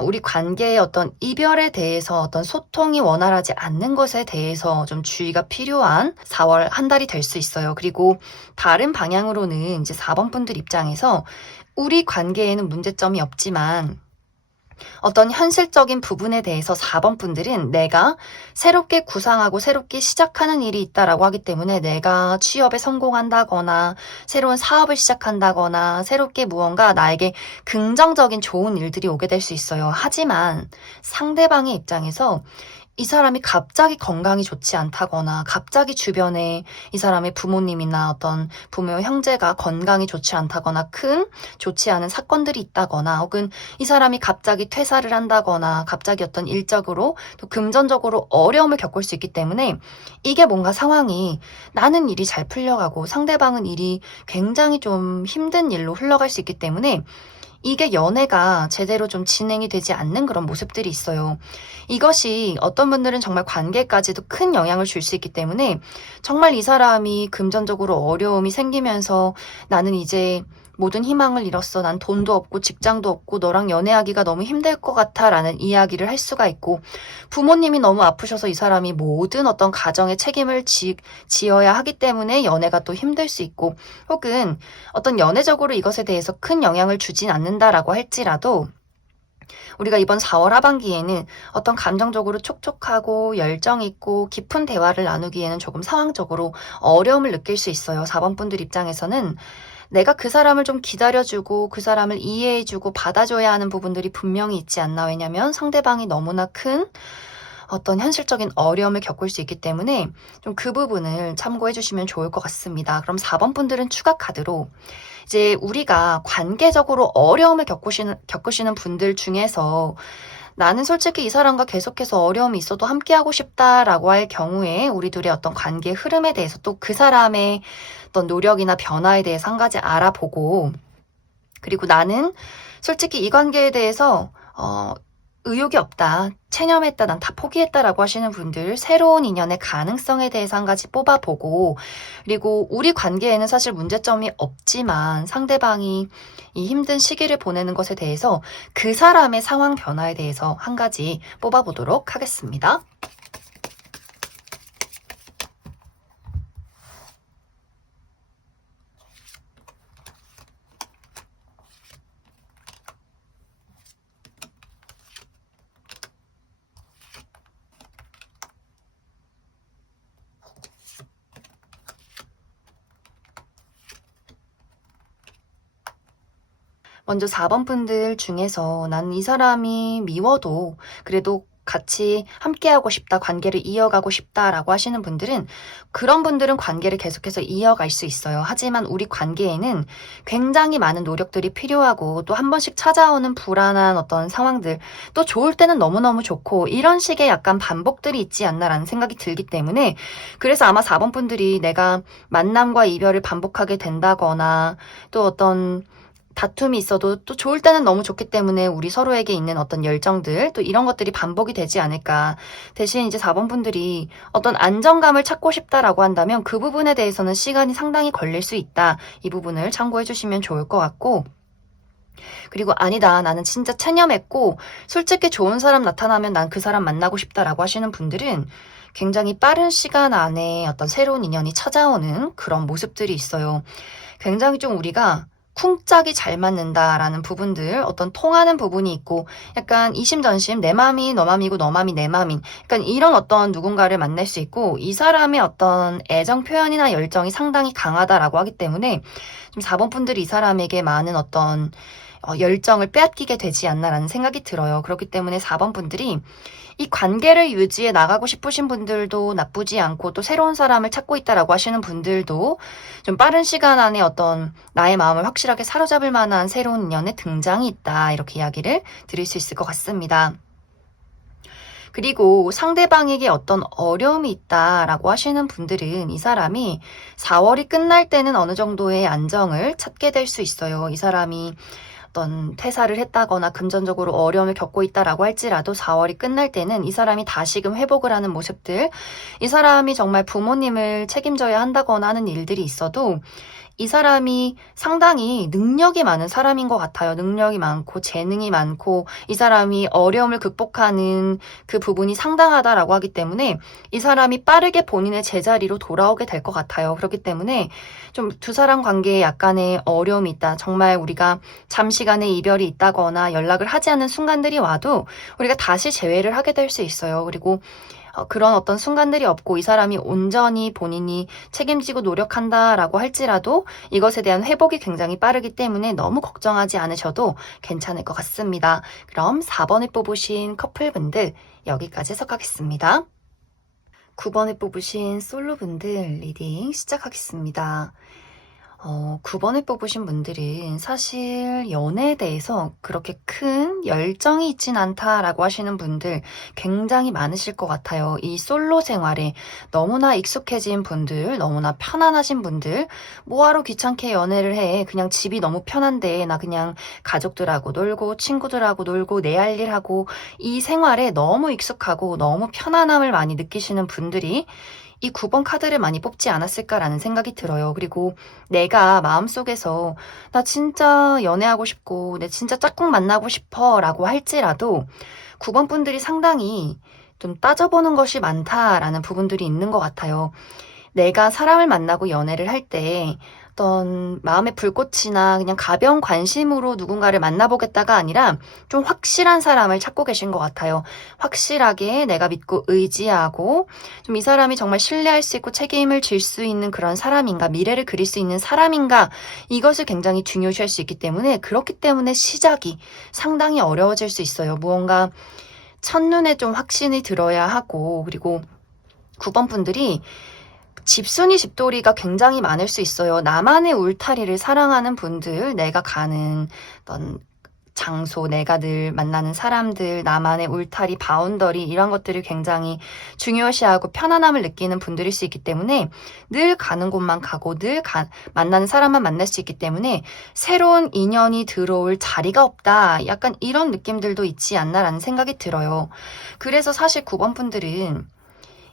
우리 관계의 어떤 이별에 대해서 어떤 소통이 원활하지 않는 것에 대해서 좀 주의가 필요한 4월 한 달이 될 수 있어요. 그리고 다른 방향으로는 이제 4번 분들 입장에서 우리 관계에는 문제점이 없지만 어떤 현실적인 부분에 대해서 4번 분들은 내가 새롭게 구상하고 새롭게 시작하는 일이 있다라고 하기 때문에 내가 취업에 성공한다거나 새로운 사업을 시작한다거나 새롭게 무언가 나에게 긍정적인 좋은 일들이 오게 될 수 있어요. 하지만 상대방의 입장에서 이 사람이 갑자기 건강이 좋지 않다거나 갑자기 주변에 이 사람의 부모님이나 어떤 부모 형제가 건강이 좋지 않다거나 큰 좋지 않은 사건들이 있다거나 혹은 이 사람이 갑자기 퇴사를 한다거나 갑자기 어떤 일적으로 또 금전적으로 어려움을 겪을 수 있기 때문에 이게 뭔가 상황이 나는 일이 잘 풀려가고 상대방은 일이 굉장히 좀 힘든 일로 흘러갈 수 있기 때문에 이게 연애가 제대로 좀 진행이 되지 않는 그런 모습들이 있어요. 이것이 어떤 분들은 정말 관계까지도 큰 영향을 줄 수 있기 때문에 정말 이 사람이 금전적으로 어려움이 생기면서 나는 이제 모든 희망을 잃었어. 난 돈도 없고 직장도 없고 너랑 연애하기가 너무 힘들 것 같아 라는 이야기를 할 수가 있고, 부모님이 너무 아프셔서 이 사람이 모든 어떤 가정의 책임을 지어야 하기 때문에 연애가 또 힘들 수 있고, 혹은 어떤 연애적으로 이것에 대해서 큰 영향을 주진 않는다라고 할지라도 우리가 이번 4월 하반기에는 어떤 감정적으로 촉촉하고 열정 있고 깊은 대화를 나누기에는 조금 상황적으로 어려움을 느낄 수 있어요. 4번 분들 입장에서는 내가 그 사람을 좀 기다려주고 그 사람을 이해해주고 받아줘야 하는 부분들이 분명히 있지 않나. 왜냐면 상대방이 너무나 큰 어떤 현실적인 어려움을 겪을 수 있기 때문에 좀 그 부분을 참고해 주시면 좋을 것 같습니다. 그럼 4번 분들은 추가 카드로 이제 우리가 관계적으로 어려움을 겪으시는 분들 중에서 나는 솔직히 이 사람과 계속해서 어려움이 있어도 함께하고 싶다라고 할 경우에 우리 둘의 어떤 관계의 흐름에 대해서 또 그 사람의 어떤 노력이나 변화에 대해서 한 가지 알아보고, 그리고 나는 솔직히 이 관계에 대해서 의욕이 없다, 체념했다, 난 다 포기했다라고 하시는 분들 새로운 인연의 가능성에 대해서 한 가지 뽑아보고, 그리고 우리 관계에는 사실 문제점이 없지만 상대방이 이 힘든 시기를 보내는 것에 대해서 그 사람의 상황 변화에 대해서 한 가지 뽑아보도록 하겠습니다. 먼저 4번 분들 중에서 난 이 사람이 미워도 그래도 같이 함께하고 싶다, 관계를 이어가고 싶다라고 하시는 분들은, 그런 분들은 관계를 계속해서 이어갈 수 있어요. 하지만 우리 관계에는 굉장히 많은 노력들이 필요하고 또 한 번씩 찾아오는 불안한 어떤 상황들, 또 좋을 때는 너무너무 좋고 이런 식의 약간 반복들이 있지 않나라는 생각이 들기 때문에, 그래서 아마 4번 분들이 내가 만남과 이별을 반복하게 된다거나 또 어떤 다툼이 있어도 또 좋을 때는 너무 좋기 때문에 우리 서로에게 있는 어떤 열정들, 또 이런 것들이 반복이 되지 않을까. 대신 이제 4번 분들이 어떤 안정감을 찾고 싶다라고 한다면 그 부분에 대해서는 시간이 상당히 걸릴 수 있다. 이 부분을 참고해 주시면 좋을 것 같고, 그리고 아니다, 나는 진짜 체념했고 솔직히 좋은 사람 나타나면 난 그 사람 만나고 싶다라고 하시는 분들은 굉장히 빠른 시간 안에 어떤 새로운 인연이 찾아오는 그런 모습들이 있어요. 굉장히 좀 우리가 쿵짝이 잘 맞는다라는 부분들, 어떤 통하는 부분이 있고 약간 이심전심, 내 맘이 너 맘이고 너 맘이 내 맘인, 약간 이런 어떤 누군가를 만날 수 있고, 이 사람의 어떤 애정 표현이나 열정이 상당히 강하다라고 하기 때문에 좀 4번 분들이 이 사람에게 많은 어떤 열정을 빼앗기게 되지 않나라는 생각이 들어요. 그렇기 때문에 4번 분들이 이 관계를 유지해 나가고 싶으신 분들도 나쁘지 않고, 또 새로운 사람을 찾고 있다라고 하시는 분들도 좀 빠른 시간 안에 어떤 나의 마음을 확실하게 사로잡을 만한 새로운 인연의 등장이 있다, 이렇게 이야기를 드릴 수 있을 것 같습니다. 그리고 상대방에게 어떤 어려움이 있다라고 하시는 분들은 이 사람이 4월이 끝날 때는 어느 정도의 안정을 찾게 될 수 있어요. 이 사람이 어떤 퇴사를 했다거나 금전적으로 어려움을 겪고 있다라고 할지라도 4월이 끝날 때는 이 사람이 다시금 회복을 하는 모습들, 이 사람이 정말 부모님을 책임져야 한다거나 하는 일들이 있어도 이 사람이 상당히 능력이 많은 사람인 것 같아요. 능력이 많고 재능이 많고 이 사람이 어려움을 극복하는 그 부분이 상당하다라고 하기 때문에 이 사람이 빠르게 본인의 제자리로 돌아오게 될 것 같아요. 그렇기 때문에 좀 두 사람 관계에 약간의 어려움이 있다, 정말 우리가 잠시간의 이별이 있다거나 연락을 하지 않는 순간들이 와도 우리가 다시 재회를 하게 될 수 있어요. 그리고 그런 어떤 순간들이 없고 이 사람이 온전히 본인이 책임지고 노력한다라고 할지라도 이것에 대한 회복이 굉장히 빠르기 때문에 너무 걱정하지 않으셔도 괜찮을 것 같습니다. 그럼 4번을 뽑으신 커플분들 여기까지 해석하겠습니다. 9번을 뽑으신 솔로분들 리딩 시작하겠습니다. 9번을 뽑으신 분들은 사실 연애에 대해서 그렇게 큰 열정이 있진 않다라고 하시는 분들 굉장히 많으실 것 같아요. 이 솔로 생활에 너무나 익숙해진 분들, 너무나 편안하신 분들, 뭐하러 귀찮게 연애를 해, 그냥 집이 너무 편한데 나 그냥 가족들하고 놀고 친구들하고 놀고 내 할 일 하고, 이 생활에 너무 익숙하고 너무 편안함을 많이 느끼시는 분들이 이 9번 카드를 많이 뽑지 않았을까라는 생각이 들어요. 그리고 내가 마음속에서 나 진짜 연애하고 싶고 내 진짜 짝꿍 만나고 싶어 라고 할지라도 9번 분들이 상당히 좀 따져보는 것이 많다라는 부분들이 있는 것 같아요. 내가 사람을 만나고 연애를 할 때 어떤 마음의 불꽃이나 그냥 가벼운 관심으로 누군가를 만나보겠다가 아니라 좀 확실한 사람을 찾고 계신 것 같아요. 확실하게 내가 믿고 의지하고 좀 이 사람이 정말 신뢰할 수 있고 책임을 질 수 있는 그런 사람인가, 미래를 그릴 수 있는 사람인가, 이것을 굉장히 중요시할 수 있기 때문에, 그렇기 때문에 시작이 상당히 어려워질 수 있어요. 무언가 첫눈에 좀 확신이 들어야 하고, 그리고 9번 분들이 집순이 집돌이가 굉장히 많을 수 있어요. 나만의 울타리를 사랑하는 분들, 내가 가는 어떤 장소, 내가 늘 만나는 사람들, 나만의 울타리, 바운더리 이런 것들을 굉장히 중요시하고 편안함을 느끼는 분들일 수 있기 때문에 늘 가는 곳만 가고 만나는 사람만 만날 수 있기 때문에 새로운 인연이 들어올 자리가 없다. 약간 이런 느낌들도 있지 않나라는 생각이 들어요. 그래서 사실 9번 분들은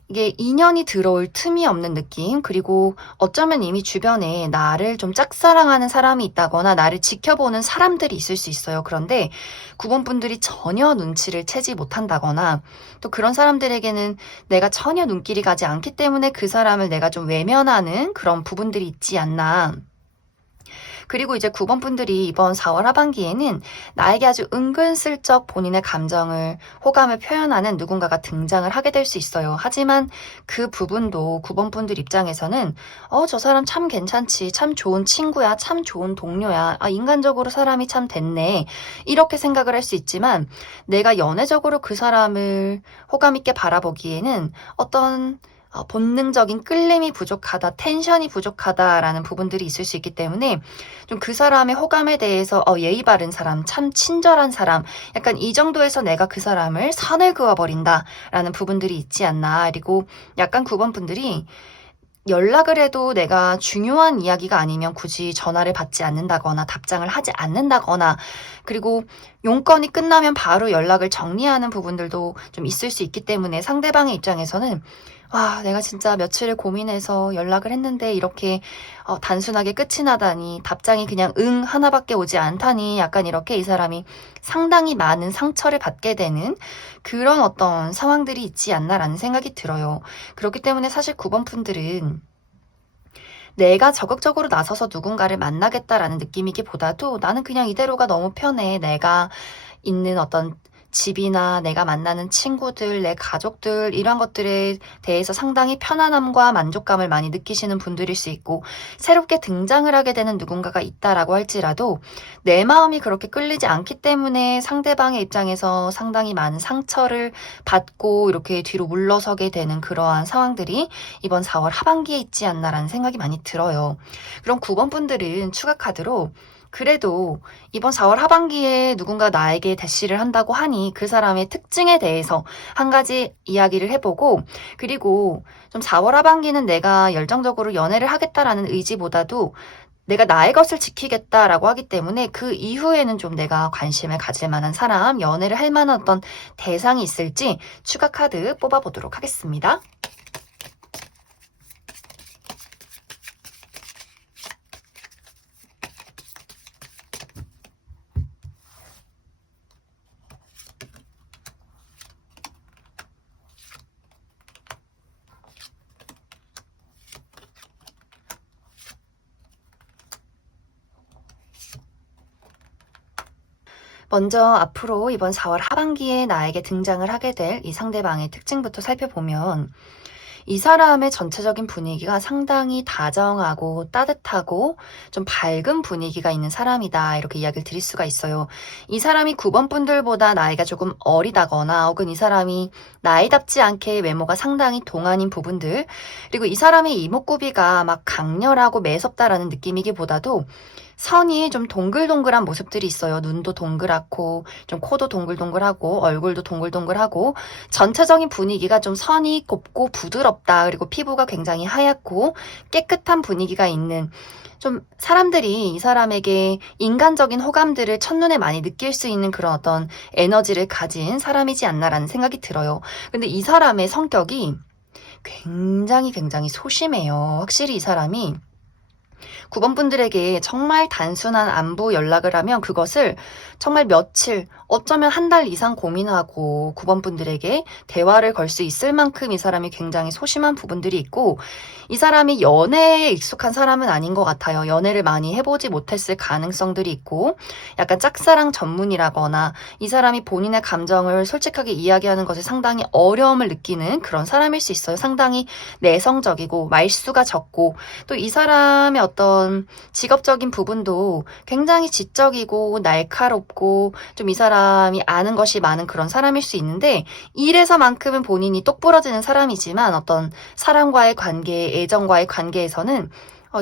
이게 인연이 들어올 틈이 없는 느낌, 그리고 어쩌면 이미 주변에 나를 좀 짝사랑하는 사람이 있다거나 나를 지켜보는 사람들이 있을 수 있어요. 그런데 9번 분들이 전혀 눈치를 채지 못한다거나 또 그런 사람들에게는 내가 전혀 눈길이 가지 않기 때문에 그 사람을 내가 좀 외면하는 그런 부분들이 있지 않나. 그리고 이제 9번 분들이 이번 4월 하반기에는 나에게 아주 은근슬쩍 본인의 감정을, 호감을 표현하는 누군가가 등장을 하게 될 수 있어요. 하지만 그 부분도 9번 분들 입장에서는 저 사람 참 괜찮지, 참 좋은 친구야, 참 좋은 동료야, 인간적으로 사람이 참 됐네, 이렇게 생각을 할 수 있지만 내가 연애적으로 그 사람을 호감 있게 바라보기에는 어떤 본능적인 끌림이 부족하다, 텐션이 부족하다라는 부분들이 있을 수 있기 때문에 좀 그 사람의 호감에 대해서 예의 바른 사람, 참 친절한 사람, 약간 이 정도에서 내가 그 사람을 선을 그어버린다라는 부분들이 있지 않나. 그리고 약간 9번 분들이 연락을 해도 내가 중요한 이야기가 아니면 굳이 전화를 받지 않는다거나 답장을 하지 않는다거나, 그리고 용건이 끝나면 바로 연락을 정리하는 부분들도 좀 있을 수 있기 때문에 상대방의 입장에서는 내가 진짜 며칠을 고민해서 연락을 했는데 이렇게 단순하게 끝이 나다니, 답장이 그냥 응 하나밖에 오지 않다니, 약간 이렇게 이 사람이 상당히 많은 상처를 받게 되는 그런 어떤 상황들이 있지 않나라는 생각이 들어요. 그렇기 때문에 사실 9번 분들은 내가 적극적으로 나서서 누군가를 만나겠다라는 느낌이기보다도 나는 그냥 이대로가 너무 편해. 내가 있는 어떤 집이나 내가 만나는 친구들, 내 가족들, 이런 것들에 대해서 상당히 편안함과 만족감을 많이 느끼시는 분들일 수 있고, 새롭게 등장을 하게 되는 누군가가 있다라고 할지라도 내 마음이 그렇게 끌리지 않기 때문에 상대방의 입장에서 상당히 많은 상처를 받고 이렇게 뒤로 물러서게 되는 그러한 상황들이 이번 4월 하반기에 있지 않나라는 생각이 많이 들어요. 그럼 9번 분들은 추가 카드로 그래도 이번 4월 하반기에 누군가 나에게 대시를 한다고 하니 그 사람의 특징에 대해서 한 가지 이야기를 해보고, 그리고 좀 4월 하반기는 내가 열정적으로 연애를 하겠다라는 의지보다도 내가 나의 것을 지키겠다라고 하기 때문에 그 이후에는 좀 내가 관심을 가질 만한 사람, 연애를 할 만한 어떤 대상이 있을지 추가 카드 뽑아보도록 하겠습니다. 먼저 앞으로 이번 4월 하반기에 나에게 등장을 하게 될 이 상대방의 특징부터 살펴보면, 이 사람의 전체적인 분위기가 상당히 다정하고 따뜻하고 좀 밝은 분위기가 있는 사람이다, 이렇게 이야기를 드릴 수가 있어요. 이 사람이 9번 분들보다 나이가 조금 어리다거나 혹은 이 사람이 나이답지 않게 외모가 상당히 동안인 부분들, 그리고 이 사람의 이목구비가 막 강렬하고 매섭다라는 느낌이기보다도 선이 좀 동글동글한 모습들이 있어요. 눈도 동그랗고 좀 코도 동글동글하고 얼굴도 동글동글하고 전체적인 분위기가 좀 선이 곱고 부드럽다. 그리고 피부가 굉장히 하얗고 깨끗한 분위기가 있는, 좀 사람들이 이 사람에게 인간적인 호감들을 첫눈에 많이 느낄 수 있는 그런 어떤 에너지를 가진 사람이지 않나라는 생각이 들어요. 근데 이 사람의 성격이 굉장히 소심해요. 확실히 이 사람이 9번 분들에게 정말 단순한 안부 연락을 하면 그것을 정말 며칠, 어쩌면 한 달 이상 고민하고 9번 분들에게 대화를 걸 수 있을 만큼 이 사람이 굉장히 소심한 부분들이 있고, 이 사람이 연애에 익숙한 사람은 아닌 것 같아요. 연애를 많이 해보지 못했을 가능성들이 있고, 약간 짝사랑 전문이라거나 이 사람이 본인의 감정을 솔직하게 이야기하는 것에 상당히 어려움을 느끼는 그런 사람일 수 있어요. 상당히 내성적이고 말수가 적고, 또 이 사람의 어떤 직업적인 부분도 굉장히 지적이고 날카롭고 좀 이 사람이 아는 것이 많은 그런 사람일 수 있는데, 일에서만큼은 본인이 똑부러지는 사람이지만 어떤 사람과의 관계, 애정과의 관계에서는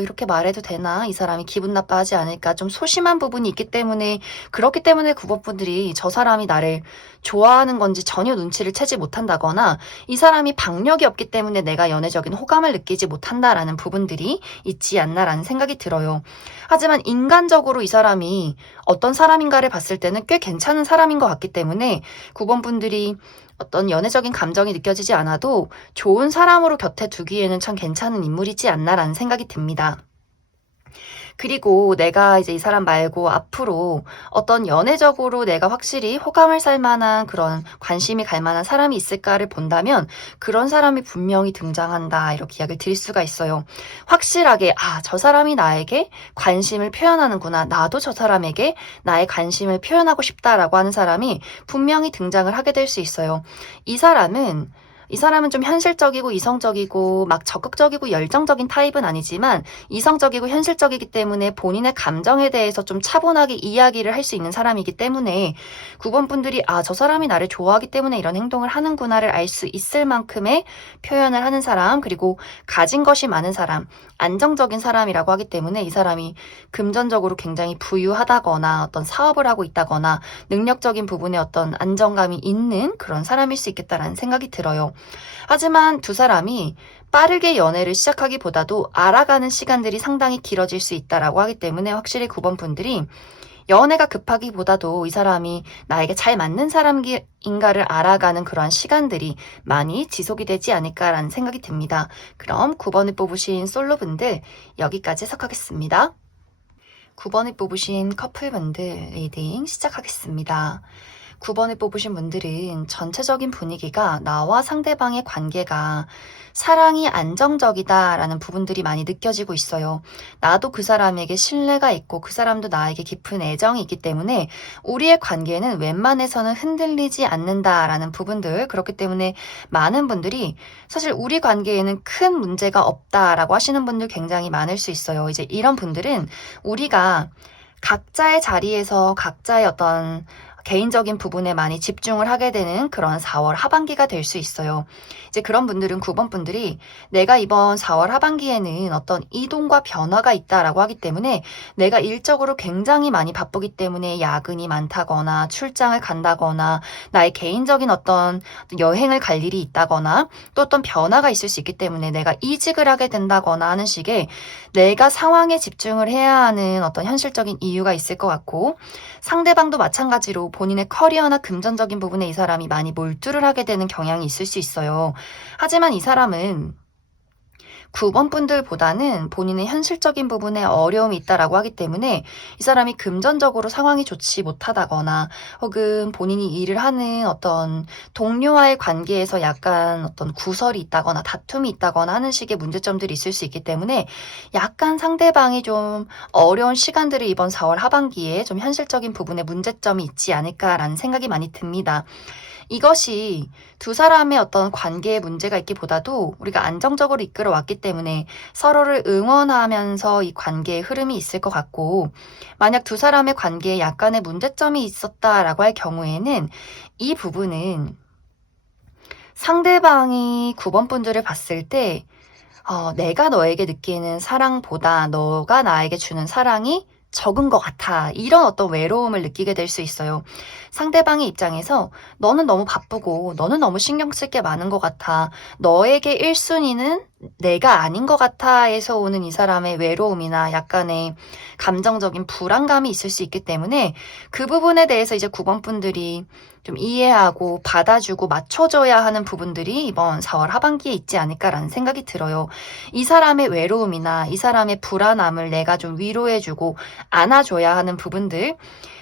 이렇게 말해도 되나? 이 사람이 기분 나빠하지 않을까? 좀 소심한 부분이 있기 때문에, 그렇기 때문에 9번 분들이 저 사람이 나를 좋아하는 건지 전혀 눈치를 채지 못한다거나, 이 사람이 박력이 없기 때문에 내가 연애적인 호감을 느끼지 못한다라는 부분들이 있지 않나라는 생각이 들어요. 하지만 인간적으로 이 사람이 어떤 사람인가를 봤을 때는 꽤 괜찮은 사람인 것 같기 때문에 9번 분들이 어떤 연애적인 감정이 느껴지지 않아도 좋은 사람으로 곁에 두기에는 참 괜찮은 인물이지 않나라는 생각이 듭니다. 그리고 내가 이제 이 사람 말고 앞으로 어떤 연애적으로 내가 확실히 호감을 살 만한 그런 관심이 갈 만한 사람이 있을까를 본다면 그런 사람이 분명히 등장한다, 이렇게 이야기를 드릴 수가 있어요. 확실하게 저 사람이 나에게 관심을 표현하는구나, 나도 저 사람에게 나의 관심을 표현하고 싶다라고 하는 사람이 분명히 등장을 하게 될 수 있어요. 이 사람은 좀 현실적이고 이성적이고 막 적극적이고 열정적인 타입은 아니지만 이성적이고 현실적이기 때문에 본인의 감정에 대해서 좀 차분하게 이야기를 할 수 있는 사람이기 때문에 9번 분들이 저 사람이 나를 좋아하기 때문에 이런 행동을 하는구나를 알 수 있을 만큼의 표현을 하는 사람, 그리고 가진 것이 많은 사람, 안정적인 사람이라고 하기 때문에 이 사람이 금전적으로 굉장히 부유하다거나 어떤 사업을 하고 있다거나 능력적인 부분에 어떤 안정감이 있는 그런 사람일 수 있겠다라는 생각이 들어요. 하지만 두 사람이 빠르게 연애를 시작하기보다도 알아가는 시간들이 상당히 길어질 수 있다라고 하기 때문에 확실히 9번 분들이 연애가 급하기보다도 이 사람이 나에게 잘 맞는 사람인가를 알아가는 그러한 시간들이 많이 지속이 되지 않을까라는 생각이 듭니다. 그럼 9번을 뽑으신 솔로분들 여기까지 해석하겠습니다. 9번을 뽑으신 커플분들 리딩 시작하겠습니다. 9번을 뽑으신 분들은 전체적인 분위기가 나와 상대방의 관계가 사랑이 안정적이다라는 부분들이 많이 느껴지고 있어요. 나도 그 사람에게 신뢰가 있고 그 사람도 나에게 깊은 애정이 있기 때문에 우리의 관계는 웬만해서는 흔들리지 않는다라는 부분들, 그렇기 때문에 많은 분들이 사실 우리 관계에는 큰 문제가 없다라고 하시는 분들 굉장히 많을 수 있어요. 이제 이런 분들은 우리가 각자의 자리에서 각자의 어떤 개인적인 부분에 많이 집중을 하게 되는 그런 4월 하반기가 될 수 있어요. 이제 그런 분들은 9번 분들이 내가 이번 4월 하반기에는 어떤 이동과 변화가 있다라고 하기 때문에 내가 일적으로 굉장히 많이 바쁘기 때문에 야근이 많다거나 출장을 간다거나 나의 개인적인 어떤 여행을 갈 일이 있다거나 또 어떤 변화가 있을 수 있기 때문에 내가 이직을 하게 된다거나 하는 식의 내가 상황에 집중을 해야 하는 어떤 현실적인 이유가 있을 것 같고, 상대방도 마찬가지로 본인의 커리어나 금전적인 부분에 이 사람이 많이 몰두를 하게 되는 경향이 있을 수 있어요. 하지만 이 사람은 9번 분들보다는 본인의 현실적인 부분에 어려움이 있다라고 하기 때문에 이 사람이 금전적으로 상황이 좋지 못하다거나 혹은 본인이 일을 하는 어떤 동료와의 관계에서 약간 어떤 구설이 있다거나 다툼이 있다거나 하는 식의 문제점들이 있을 수 있기 때문에 약간 상대방이 좀 어려운 시간들을 이번 4월 하반기에 좀 현실적인 부분에 문제점이 있지 않을까라는 생각이 많이 듭니다. 이것이 두 사람의 어떤 관계에 문제가 있기보다도 우리가 안정적으로 이끌어 왔기 때문에 서로를 응원하면서 이 관계의 흐름이 있을 것 같고, 만약 두 사람의 관계에 약간의 문제점이 있었다라고 할 경우에는 이 부분은 상대방이 9번 분들을 봤을 때 내가 너에게 느끼는 사랑보다 너가 나에게 주는 사랑이 적은 것 같아, 이런 어떤 외로움을 느끼게 될 수 있어요. 상대방의 입장에서 너는 너무 바쁘고 너는 너무 신경 쓸 게 많은 것 같아, 너에게 1순위는 내가 아닌 것 같아에서 오는 이 사람의 외로움이나 약간의 감정적인 불안감이 있을 수 있기 때문에 그 부분에 대해서 이제 9번 분들이 좀 이해하고 받아주고 맞춰줘야 하는 부분들이 이번 4월 하반기에 있지 않을까라는 생각이 들어요. 이 사람의 외로움이나 이 사람의 불안함을 내가 좀 위로해주고 안아줘야 하는 부분들,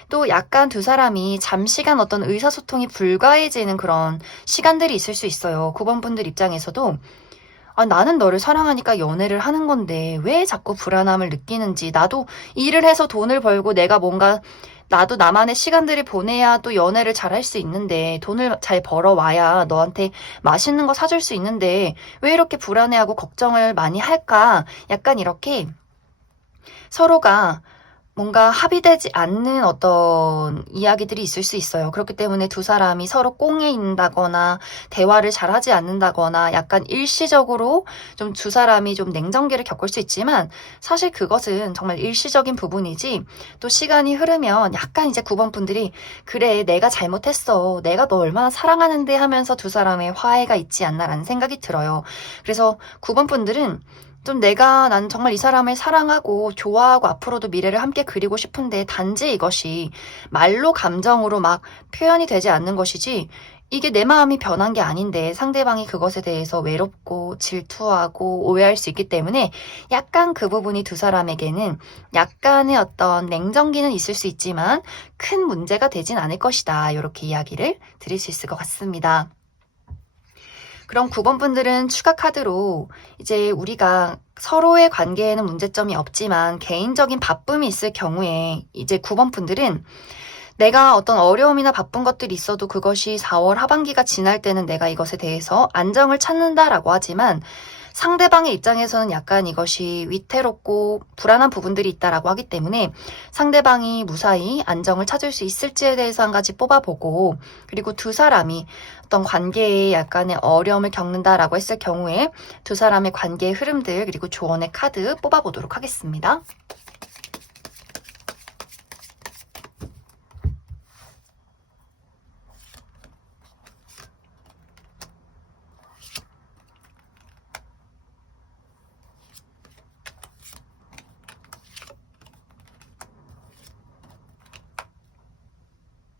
또 약간 두 사람이 잠시간 어떤 의사소통이 불가해지는 그런 시간들이 있을 수 있어요. 9번 분들 입장에서도 나는 너를 사랑하니까 연애를 하는 건데 왜 자꾸 불안함을 느끼는지, 나도 일을 해서 돈을 벌고 내가 뭔가 나도 나만의 시간들을 보내야 또 연애를 잘할 수 있는데, 돈을 잘 벌어와야 너한테 맛있는 거 사줄 수 있는데 왜 이렇게 불안해하고 걱정을 많이 할까? 약간 이렇게 서로가 뭔가 합의되지 않는 어떤 이야기들이 있을 수 있어요. 그렇기 때문에 두 사람이 서로 꽁에 있다거나 대화를 잘 하지 않는다거나 약간 일시적으로 좀 두 사람이 좀 냉정기를 겪을 수 있지만, 사실 그것은 정말 일시적인 부분이지, 또 시간이 흐르면 약간 이제 9번 분들이 그래 내가 잘못했어, 내가 너 얼마나 사랑하는데 하면서 두 사람의 화해가 있지 않나라는 생각이 들어요. 그래서 9번 분들은 좀 난 정말 이 사람을 사랑하고 좋아하고 앞으로도 미래를 함께 그리고 싶은데, 단지 이것이 말로 감정으로 막 표현이 되지 않는 것이지, 이게 내 마음이 변한 게 아닌데 상대방이 그것에 대해서 외롭고 질투하고 오해할 수 있기 때문에 약간 그 부분이 두 사람에게는 약간의 어떤 냉정기는 있을 수 있지만 큰 문제가 되진 않을 것이다. 이렇게 이야기를 드릴 수 있을 것 같습니다. 그럼 9번 분들은 추가 카드로 이제 우리가 서로의 관계에는 문제점이 없지만 개인적인 바쁨이 있을 경우에 이제 9번 분들은 내가 어떤 어려움이나 바쁜 것들이 있어도 그것이 4월 하반기가 지날 때는 내가 이것에 대해서 안정을 찾는다라고 하지만, 상대방의 입장에서는 약간 이것이 위태롭고 불안한 부분들이 있다라고 하기 때문에 상대방이 무사히 안정을 찾을 수 있을지에 대해서 한 가지 뽑아보고, 그리고 두 사람이 어떤 관계에 약간의 어려움을 겪는다라고 했을 경우에 두 사람의 관계의 흐름들 그리고 조언의 카드 뽑아보도록 하겠습니다.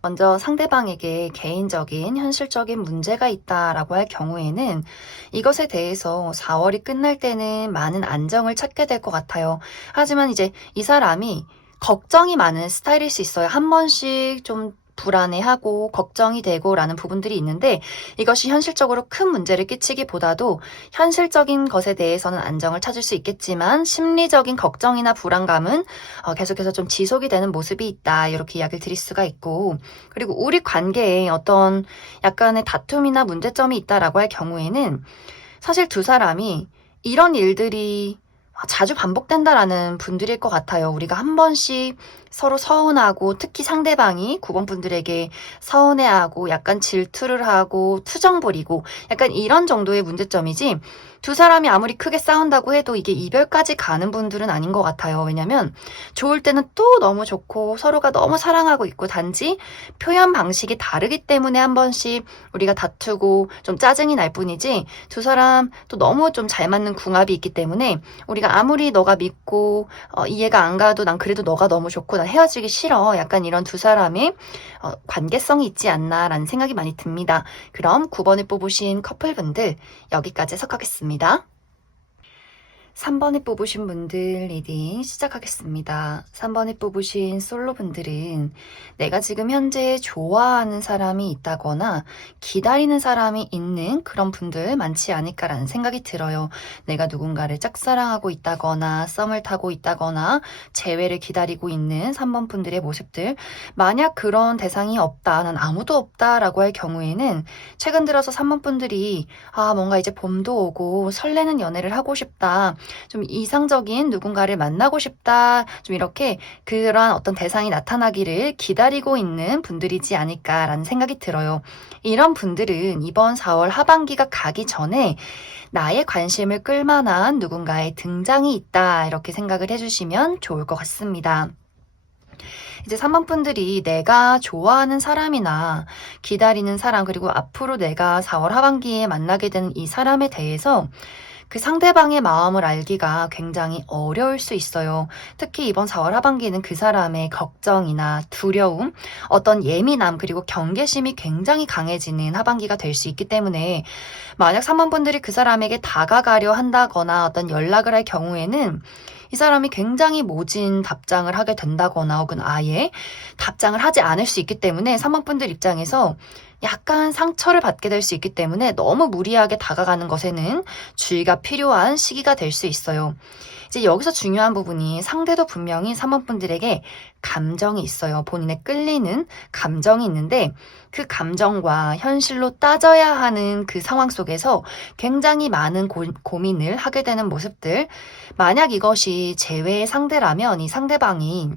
먼저 상대방에게 개인적인 현실적인 문제가 있다라고 할 경우에는 이것에 대해서 4월이 끝날 때는 많은 안정을 찾게 될 것 같아요. 하지만 이제 이 사람이 걱정이 많은 스타일일 수 있어요. 한 번씩 좀 불안해하고 걱정이 되고 라는 부분들이 있는데, 이것이 현실적으로 큰 문제를 끼치기보다도 현실적인 것에 대해서는 안정을 찾을 수 있겠지만 심리적인 걱정이나 불안감은 계속해서 좀 지속이 되는 모습이 있다, 이렇게 이야기를 드릴 수가 있고, 그리고 우리 관계에 어떤 약간의 다툼이나 문제점이 있다라고 할 경우에는 사실 두 사람이 이런 일들이 자주 반복된다라는 분들일 것 같아요. 우리가 한 번씩 서로 서운하고, 특히 상대방이 9번 분들에게 서운해하고 약간 질투를 하고 투정 부리고 약간 이런 정도의 문제점이지, 두 사람이 아무리 크게 싸운다고 해도 이게 이별까지 가는 분들은 아닌 것 같아요. 왜냐면 좋을 때는 또 너무 좋고 서로가 너무 사랑하고 있고, 단지 표현 방식이 다르기 때문에 한 번씩 우리가 다투고 좀 짜증이 날 뿐이지, 두 사람 또 너무 좀 잘 맞는 궁합이 있기 때문에 우리가 아무리 너가 믿고 이해가 안 가도 난 그래도 너가 너무 좋고 난 헤어지기 싫어, 약간 이런 두 사람의 관계성이 있지 않나라는 생각이 많이 듭니다. 그럼 9번을 뽑으신 커플분들 여기까지 해석하겠습니다. 3번에 뽑으신 분들 리딩 시작하겠습니다. 3번에 뽑으신 솔로분들은 내가 지금 현재 좋아하는 사람이 있다거나 기다리는 사람이 있는 그런 분들 많지 않을까라는 생각이 들어요. 내가 누군가를 짝사랑하고 있다거나 썸을 타고 있다거나 재회를 기다리고 있는 3번 분들의 모습들, 만약 그런 대상이 없다, 난 아무도 없다라고 할 경우에는 최근 들어서 3번 분들이 뭔가 이제 봄도 오고 설레는 연애를 하고 싶다, 좀 이상적인 누군가를 만나고 싶다, 좀 이렇게 그러한 어떤 대상이 나타나기를 기다리고 있는 분들이지 않을까라는 생각이 들어요. 이런 분들은 이번 4월 하반기가 가기 전에 나의 관심을 끌만한 누군가의 등장이 있다, 이렇게 생각을 해주시면 좋을 것 같습니다. 이제 3번 분들이 내가 좋아하는 사람이나 기다리는 사람, 그리고 앞으로 내가 4월 하반기에 만나게 되는 이 사람에 대해서 그 상대방의 마음을 알기가 굉장히 어려울 수 있어요. 특히 이번 4월 하반기는 그 사람의 걱정이나 두려움, 어떤 예민함, 그리고 경계심이 굉장히 강해지는 하반기가 될 수 있기 때문에 만약 사모분들이 그 사람에게 다가가려 한다거나 어떤 연락을 할 경우에는 이 사람이 굉장히 모진 답장을 하게 된다거나 혹은 아예 답장을 하지 않을 수 있기 때문에 사모분들 입장에서 약간 상처를 받게 될 수 있기 때문에 너무 무리하게 다가가는 것에는 주의가 필요한 시기가 될 수 있어요. 이제 여기서 중요한 부분이 상대도 분명히 사모분들에게 감정이 있어요. 본인의 끌리는 감정이 있는데 그 감정과 현실로 따져야 하는 그 상황 속에서 굉장히 많은 고민을 하게 되는 모습들. 만약 이것이 제외의 상대라면 이 상대방이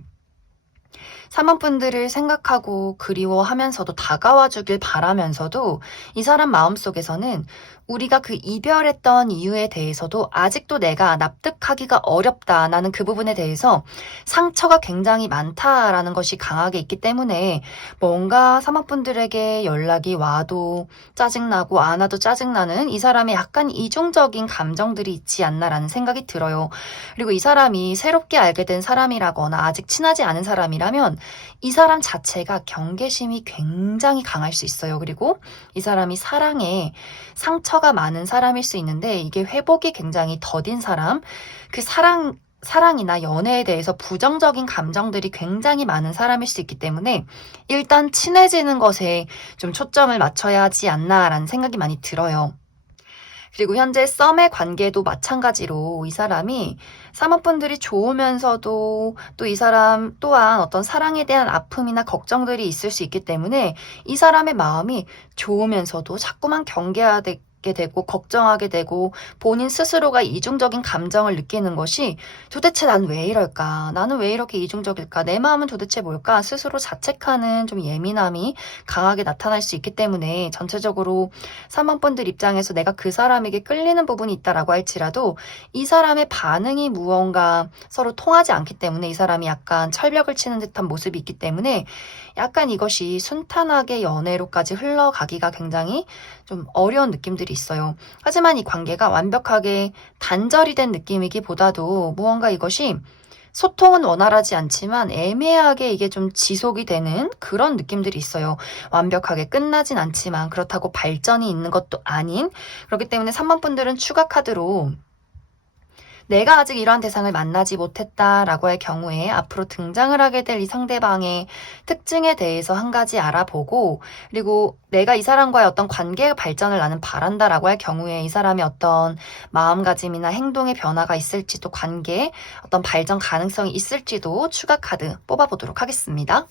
사모분들을 생각하고 그리워하면서도 다가와 주길 바라면서도 이 사람 마음속에서는 우리가 그 이별했던 이유에 대해서도 아직도 내가 납득하기가 어렵다. 나는 그 부분에 대해서 상처가 굉장히 많다라는 것이 강하게 있기 때문에 뭔가 사모분들에게 연락이 와도 짜증나고 안 와도 짜증나는 이 사람의 약간 이중적인 감정들이 있지 않나라는 생각이 들어요. 그리고 이 사람이 새롭게 알게 된 사람이라거나 아직 친하지 않은 사람이라면 이 사람 자체가 경계심이 굉장히 강할 수 있어요. 그리고 이 사람이 사랑에 상처가 많은 사람일 수 있는데 이게 회복이 굉장히 더딘 사람, 그 사랑이나 연애에 대해서 부정적인 감정들이 굉장히 많은 사람일 수 있기 때문에 일단 친해지는 것에 좀 초점을 맞춰야 하지 않나라는 생각이 많이 들어요. 그리고 현재 썸의 관계도 마찬가지로 이 사람이 사모분들이 좋으면서도 또 이 사람 또한 어떤 사랑에 대한 아픔이나 걱정들이 있을 수 있기 때문에 이 사람의 마음이 좋으면서도 자꾸만 경계하게 되고 걱정하게 되고 본인 스스로가 이중적인 감정을 느끼는 것이 도대체 난 왜 이럴까? 나는 왜 이렇게 이중적일까? 내 마음은 도대체 뭘까? 스스로 자책하는 좀 예민함이 강하게 나타날 수 있기 때문에 전체적으로 사모분들 입장에서 내가 그 사람에게 끌리는 부분이 있다라고 할지라도 이 사람의 반응이 무언가 서로 통하지 않기 때문에 이 사람이 약간 철벽을 치는 듯한 모습이 있기 때문에 약간 이것이 순탄하게 연애로까지 흘러가기가 굉장히 좀 어려운 느낌들이 있어요. 하지만 이 관계가 완벽하게 단절이 된 느낌이기보다도 무언가 이것이 소통은 원활하지 않지만 애매하게 이게 좀 지속이 되는 그런 느낌들이 있어요. 완벽하게 끝나진 않지만 그렇다고 발전이 있는 것도 아닌, 그렇기 때문에 3번분들은 추가 카드로 내가 아직 이러한 대상을 만나지 못했다라고 할 경우에 앞으로 등장을 하게 될 이 상대방의 특징에 대해서 한 가지 알아보고, 그리고 내가 이 사람과의 어떤 관계 발전을 나는 바란다라고 할 경우에 이 사람의 어떤 마음가짐이나 행동의 변화가 있을지, 또 관계에 어떤 발전 가능성이 있을지도 추가 카드 뽑아보도록 하겠습니다.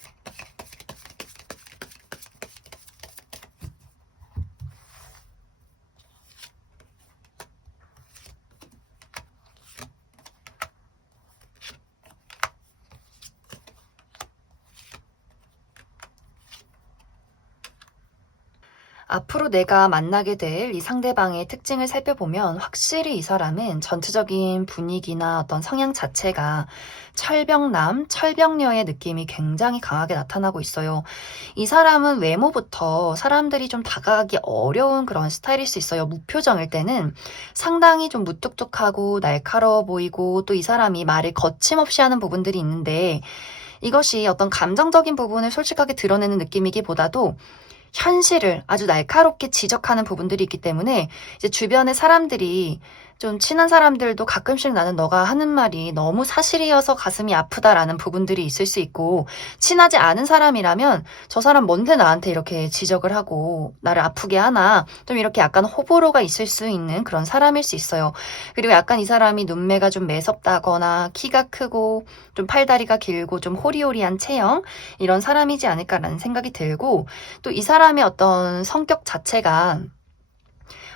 앞으로 내가 만나게 될 이 상대방의 특징을 살펴보면 확실히 이 사람은 전체적인 분위기나 어떤 성향 자체가 철벽남, 철벽녀의 느낌이 굉장히 강하게 나타나고 있어요. 이 사람은 외모부터 사람들이 좀 다가가기 어려운 그런 스타일일 수 있어요. 무표정일 때는 상당히 좀 무뚝뚝하고 날카로워 보이고 또 이 사람이 말을 거침없이 하는 부분들이 있는데 이것이 어떤 감정적인 부분을 솔직하게 드러내는 느낌이기보다도 현실을 아주 날카롭게 지적하는 부분들이 있기 때문에 이제 주변의 사람들이 좀 친한 사람들도 가끔씩 나는 너가 하는 말이 너무 사실이어서 가슴이 아프다라는 부분들이 있을 수 있고, 친하지 않은 사람이라면 저 사람 뭔데 나한테 이렇게 지적을 하고 나를 아프게 하나, 좀 이렇게 약간 호불호가 있을 수 있는 그런 사람일 수 있어요. 그리고 약간 이 사람이 눈매가 좀 매섭다거나 키가 크고 좀 팔다리가 길고 좀 호리호리한 체형, 이런 사람이지 않을까라는 생각이 들고, 또 이 사람의 어떤 성격 자체가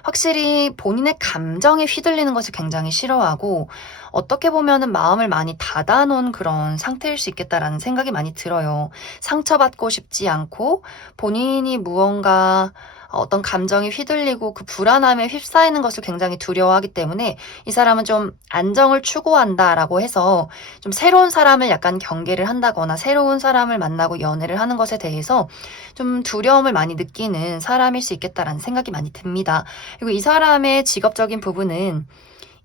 확실히 본인의 감정에 휘둘리는 것을 굉장히 싫어하고 어떻게 보면은 마음을 많이 닫아놓은 그런 상태일 수 있겠다라는 생각이 많이 들어요. 상처받고 싶지 않고 본인이 무언가 어떤 감정이 휘둘리고 그 불안함에 휩싸이는 것을 굉장히 두려워하기 때문에 이 사람은 좀 안정을 추구한다라고 해서 좀 새로운 사람을 약간 경계를 한다거나 새로운 사람을 만나고 연애를 하는 것에 대해서 좀 두려움을 많이 느끼는 사람일 수 있겠다라는 생각이 많이 듭니다. 그리고 이 사람의 직업적인 부분은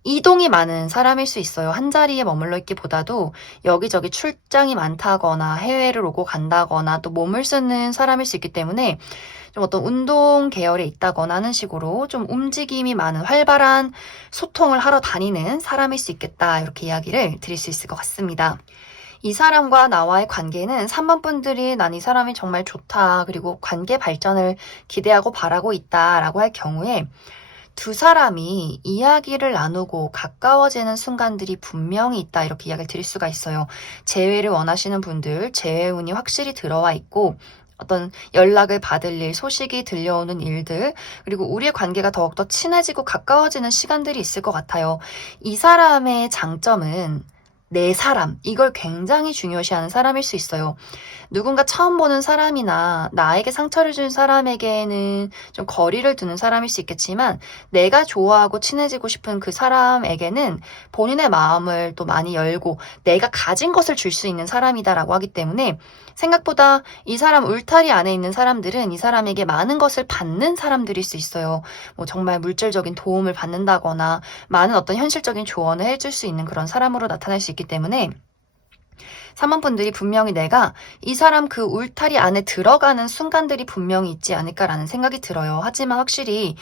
이동이 많은 사람일 수 있어요. 한 자리에 머물러 있기보다도 여기저기 출장이 많다거나 해외를 오고 간다거나 또 몸을 쓰는 사람일 수 있기 때문에 좀 어떤 운동 계열에 있다거나 하는 식으로 좀 움직임이 많은 활발한 소통을 하러 다니는 사람일 수 있겠다. 이렇게 이야기를 드릴 수 있을 것 같습니다. 이 사람과 나와의 관계는 3번 분들이 난 이 사람이 정말 좋다. 그리고 관계 발전을 기대하고 바라고 있다라고 할 경우에 두 사람이 이야기를 나누고 가까워지는 순간들이 분명히 있다. 이렇게 이야기를 드릴 수가 있어요. 재회를 원하시는 분들, 재회운이 확실히 들어와 있고 어떤 연락을 받을 일, 소식이 들려오는 일들, 그리고 우리의 관계가 더욱더 친해지고 가까워지는 시간들이 있을 것 같아요. 이 사람의 장점은 내 사람, 이걸 굉장히 중요시하는 사람일 수 있어요. 누군가 처음 보는 사람이나 나에게 상처를 준 사람에게는 좀 거리를 두는 사람일 수 있겠지만 내가 좋아하고 친해지고 싶은 그 사람에게는 본인의 마음을 또 많이 열고 내가 가진 것을 줄 수 있는 사람이다라고 하기 때문에 생각보다 이 사람 울타리 안에 있는 사람들은 이 사람에게 많은 것을 받는 사람들일 수 있어요. 뭐 정말 물질적인 도움을 받는다거나 많은 어떤 현실적인 조언을 해줄 수 있는 그런 사람으로 나타날 수 있기 때문에 3번 분들이 분명히 내가 이 사람 그 울타리 안에 들어가는 순간들이 분명히 있지 않을까라는 생각이 들어요. 하지만 확실히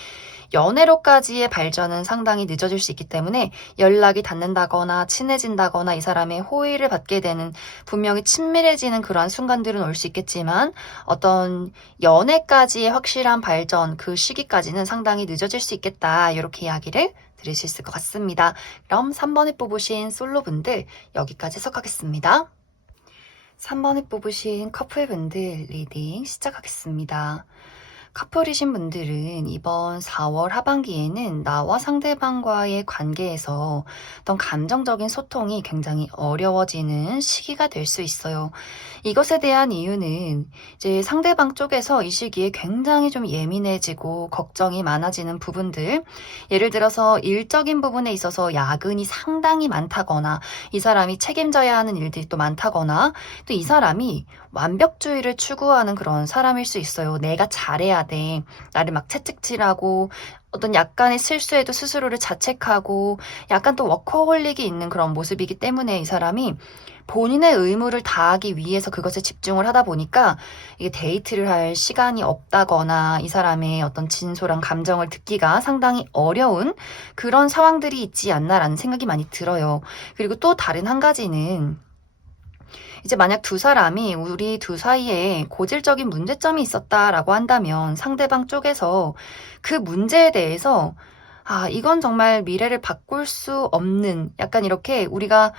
연애로까지의 발전은 상당히 늦어질 수 있기 때문에 연락이 닿는다거나 친해진다거나 이 사람의 호의를 받게 되는 분명히 친밀해지는 그러한 순간들은 올 수 있겠지만 어떤 연애까지의 확실한 발전 그 시기까지는 상당히 늦어질 수 있겠다. 이렇게 이야기를 드릴 수 있을 것 같습니다. 그럼 3번에 뽑으신 솔로분들 여기까지 해석하겠습니다. 3번에 뽑으신 커플분들 리딩 시작하겠습니다. 커플이신 분들은 이번 4월 하반기에는 나와 상대방과의 관계에서 어떤 감정적인 소통이 굉장히 어려워지는 시기가 될 수 있어요. 이것에 대한 이유는 이제 상대방 쪽에서 이 시기에 굉장히 좀 예민해지고 걱정이 많아지는 부분들, 예를 들어서 일적인 부분에 있어서 야근이 상당히 많다거나 이 사람이 책임져야 하는 일들이 또 많다거나 또 이 사람이 완벽주의를 추구하는 그런 사람일 수 있어요. 내가 잘해야 돼. 나를 막 채찍질하고 어떤 약간의 실수에도 스스로를 자책하고 약간 또 워커홀릭이 있는 그런 모습이기 때문에 이 사람이 본인의 의무를 다하기 위해서 그것에 집중을 하다 보니까 이게 데이트를 할 시간이 없다거나 이 사람의 어떤 진솔한 감정을 듣기가 상당히 어려운 그런 상황들이 있지 않나라는 생각이 많이 들어요. 그리고 또 다른 한 가지는 이제 만약 두 사람이 우리 둘 사이에 고질적인 문제점이 있었다라고 한다면 상대방 쪽에서 그 문제에 대해서 이건 정말 미래를 바꿀 수 없는 약간 이렇게 우리가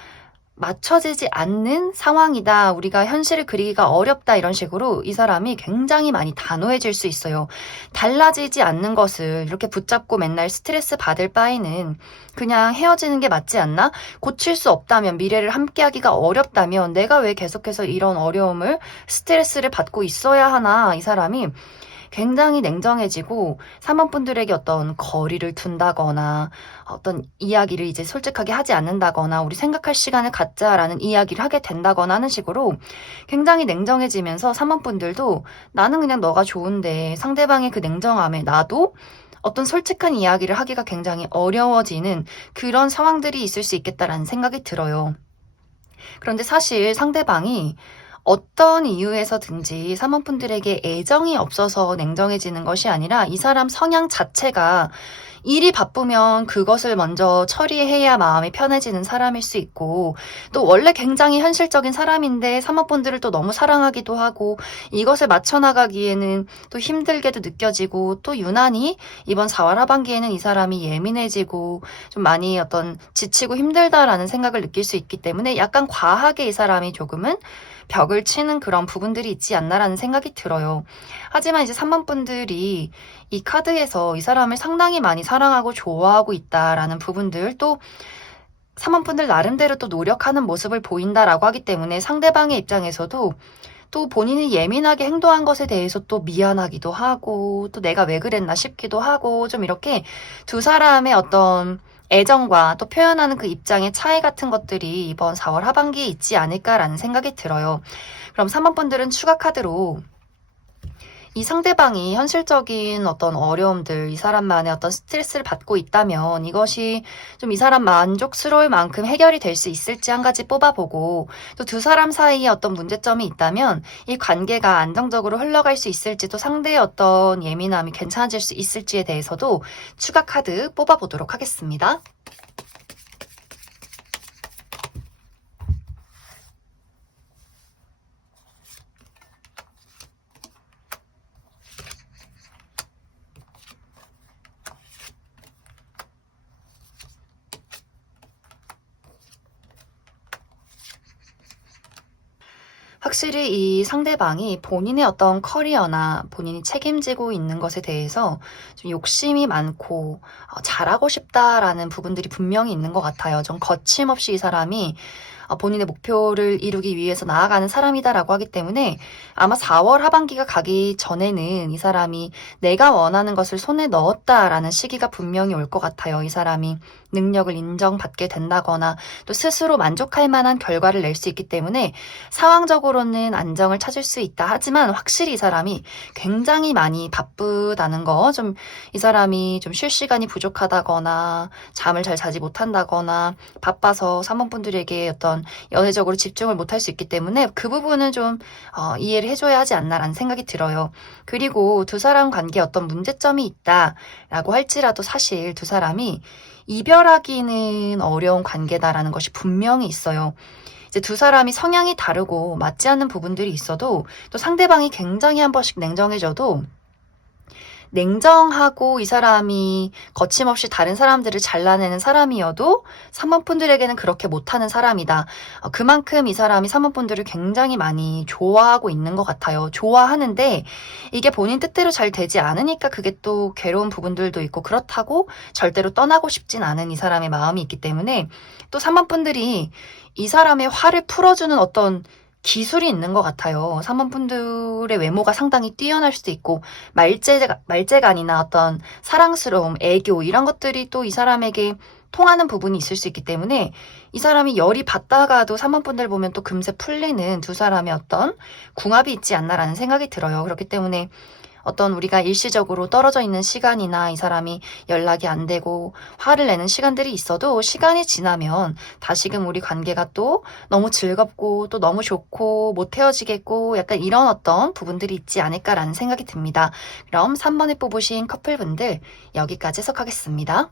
맞춰지지 않는 상황이다. 우리가 현실을 그리기가 어렵다. 이런 식으로 이 사람이 굉장히 많이 단호해질 수 있어요. 달라지지 않는 것을 이렇게 붙잡고 맨날 스트레스 받을 바에는 그냥 헤어지는 게 맞지 않나? 고칠 수 없다면, 미래를 함께하기가 어렵다면 내가 왜 계속해서 이런 어려움을, 스트레스를 받고 있어야 하나? 이 사람이 굉장히 냉정해지고 3번 분들에게 어떤 거리를 둔다거나 어떤 이야기를 이제 솔직하게 하지 않는다거나 우리 생각할 시간을 갖자라는 이야기를 하게 된다거나 하는 식으로 굉장히 냉정해지면서 3번 분들도 나는 그냥 너가 좋은데 상대방의 그 냉정함에 나도 어떤 솔직한 이야기를 하기가 굉장히 어려워지는 그런 상황들이 있을 수 있겠다라는 생각이 들어요. 그런데 사실 상대방이 어떤 이유에서든지 3번 분들에게 애정이 없어서 냉정해지는 것이 아니라 이 사람 성향 자체가 일이 바쁘면 그것을 먼저 처리해야 마음이 편해지는 사람일 수 있고 또 원래 굉장히 현실적인 사람인데 3번 분들을 또 너무 사랑하기도 하고 이것을 맞춰나가기에는 또 힘들게도 느껴지고 또 유난히 이번 4월 하반기에는 이 사람이 예민해지고 좀 많이 어떤 지치고 힘들다라는 생각을 느낄 수 있기 때문에 약간 과하게 이 사람이 조금은 벽을 치는 그런 부분들이 있지 않나라는 생각이 들어요. 하지만 이제 3번 분들이 이 카드에서 이 사람을 상당히 많이 사랑하고 좋아하고 있다라는 부분들 또 3번분들 나름대로 또 노력하는 모습을 보인다라고 하기 때문에 상대방의 입장에서도 또 본인이 예민하게 행동한 것에 대해서 또 미안하기도 하고 또 내가 왜 그랬나 싶기도 하고 좀 이렇게 두 사람의 어떤 애정과 또 표현하는 그 입장의 차이 같은 것들이 이번 4월 하반기에 있지 않을까라는 생각이 들어요. 그럼 3번분들은 추가 카드로 이 상대방이 현실적인 어떤 어려움들, 이 사람만의 어떤 스트레스를 받고 있다면 이것이 좀 이 사람 만족스러울 만큼 해결이 될 수 있을지 한 가지 뽑아보고 또 두 사람 사이에 어떤 문제점이 있다면 이 관계가 안정적으로 흘러갈 수 있을지 또 상대의 어떤 예민함이 괜찮아질 수 있을지에 대해서도 추가 카드 뽑아보도록 하겠습니다. 확실히 이 상대방이 본인의 어떤 커리어나 본인이 책임지고 있는 것에 대해서 좀 욕심이 많고 잘하고 싶다라는 부분들이 분명히 있는 것 같아요. 좀 거침없이 이 사람이 본인의 목표를 이루기 위해서 나아가는 사람이다라고 하기 때문에 아마 4월 하반기가 가기 전에는 이 사람이 내가 원하는 것을 손에 넣었다라는 시기가 분명히 올 것 같아요. 이 사람이 능력을 인정받게 된다거나 또 스스로 만족할 만한 결과를 낼 수 있기 때문에 상황적으로는 안정을 찾을 수 있다. 하지만 확실히 이 사람이 굉장히 많이 바쁘다는 거, 좀 이 사람이 좀 쉴 시간이 부족하다거나 잠을 잘 자지 못한다거나 바빠서 사모분들에게 어떤 연애적으로 집중을 못할 수 있기 때문에 그 부분은 좀 이해를 해줘야 하지 않나라는 생각이 들어요. 그리고 두 사람 관계에 어떤 문제점이 있다라고 할지라도 사실 두 사람이 이별하기는 어려운 관계다라는 것이 분명히 있어요. 이제 두 사람이 성향이 다르고 맞지 않는 부분들이 있어도 또 상대방이 굉장히 한 번씩 냉정해져도 냉정하고 이 사람이 거침없이 다른 사람들을 잘라내는 사람이어도 사모분들에게는 그렇게 못하는 사람이다. 그만큼 이 사람이 사모분들을 굉장히 많이 좋아하고 있는 것 같아요. 좋아하는데 이게 본인 뜻대로 잘 되지 않으니까 그게 또 괴로운 부분들도 있고 그렇다고 절대로 떠나고 싶진 않은 이 사람의 마음이 있기 때문에 또 사모분들이 이 사람의 화를 풀어주는 어떤 기술이 있는 것 같아요. 사모분들의 외모가 상당히 뛰어날 수도 있고 말재간이나 어떤 사랑스러움, 애교 이런 것들이 또 이 사람에게 통하는 부분이 있을 수 있기 때문에 이 사람이 열이 받다가도 사모분들 보면 또 금세 풀리는 두 사람의 어떤 궁합이 있지 않나라는 생각이 들어요. 그렇기 때문에 어떤 우리가 일시적으로 떨어져 있는 시간이나 이 사람이 연락이 안 되고 화를 내는 시간들이 있어도 시간이 지나면 다시금 우리 관계가 또 너무 즐겁고 또 너무 좋고 못 헤어지겠고 약간 이런 어떤 부분들이 있지 않을까라는 생각이 듭니다. 그럼 3번에 뽑으신 커플분들 여기까지 해석하겠습니다.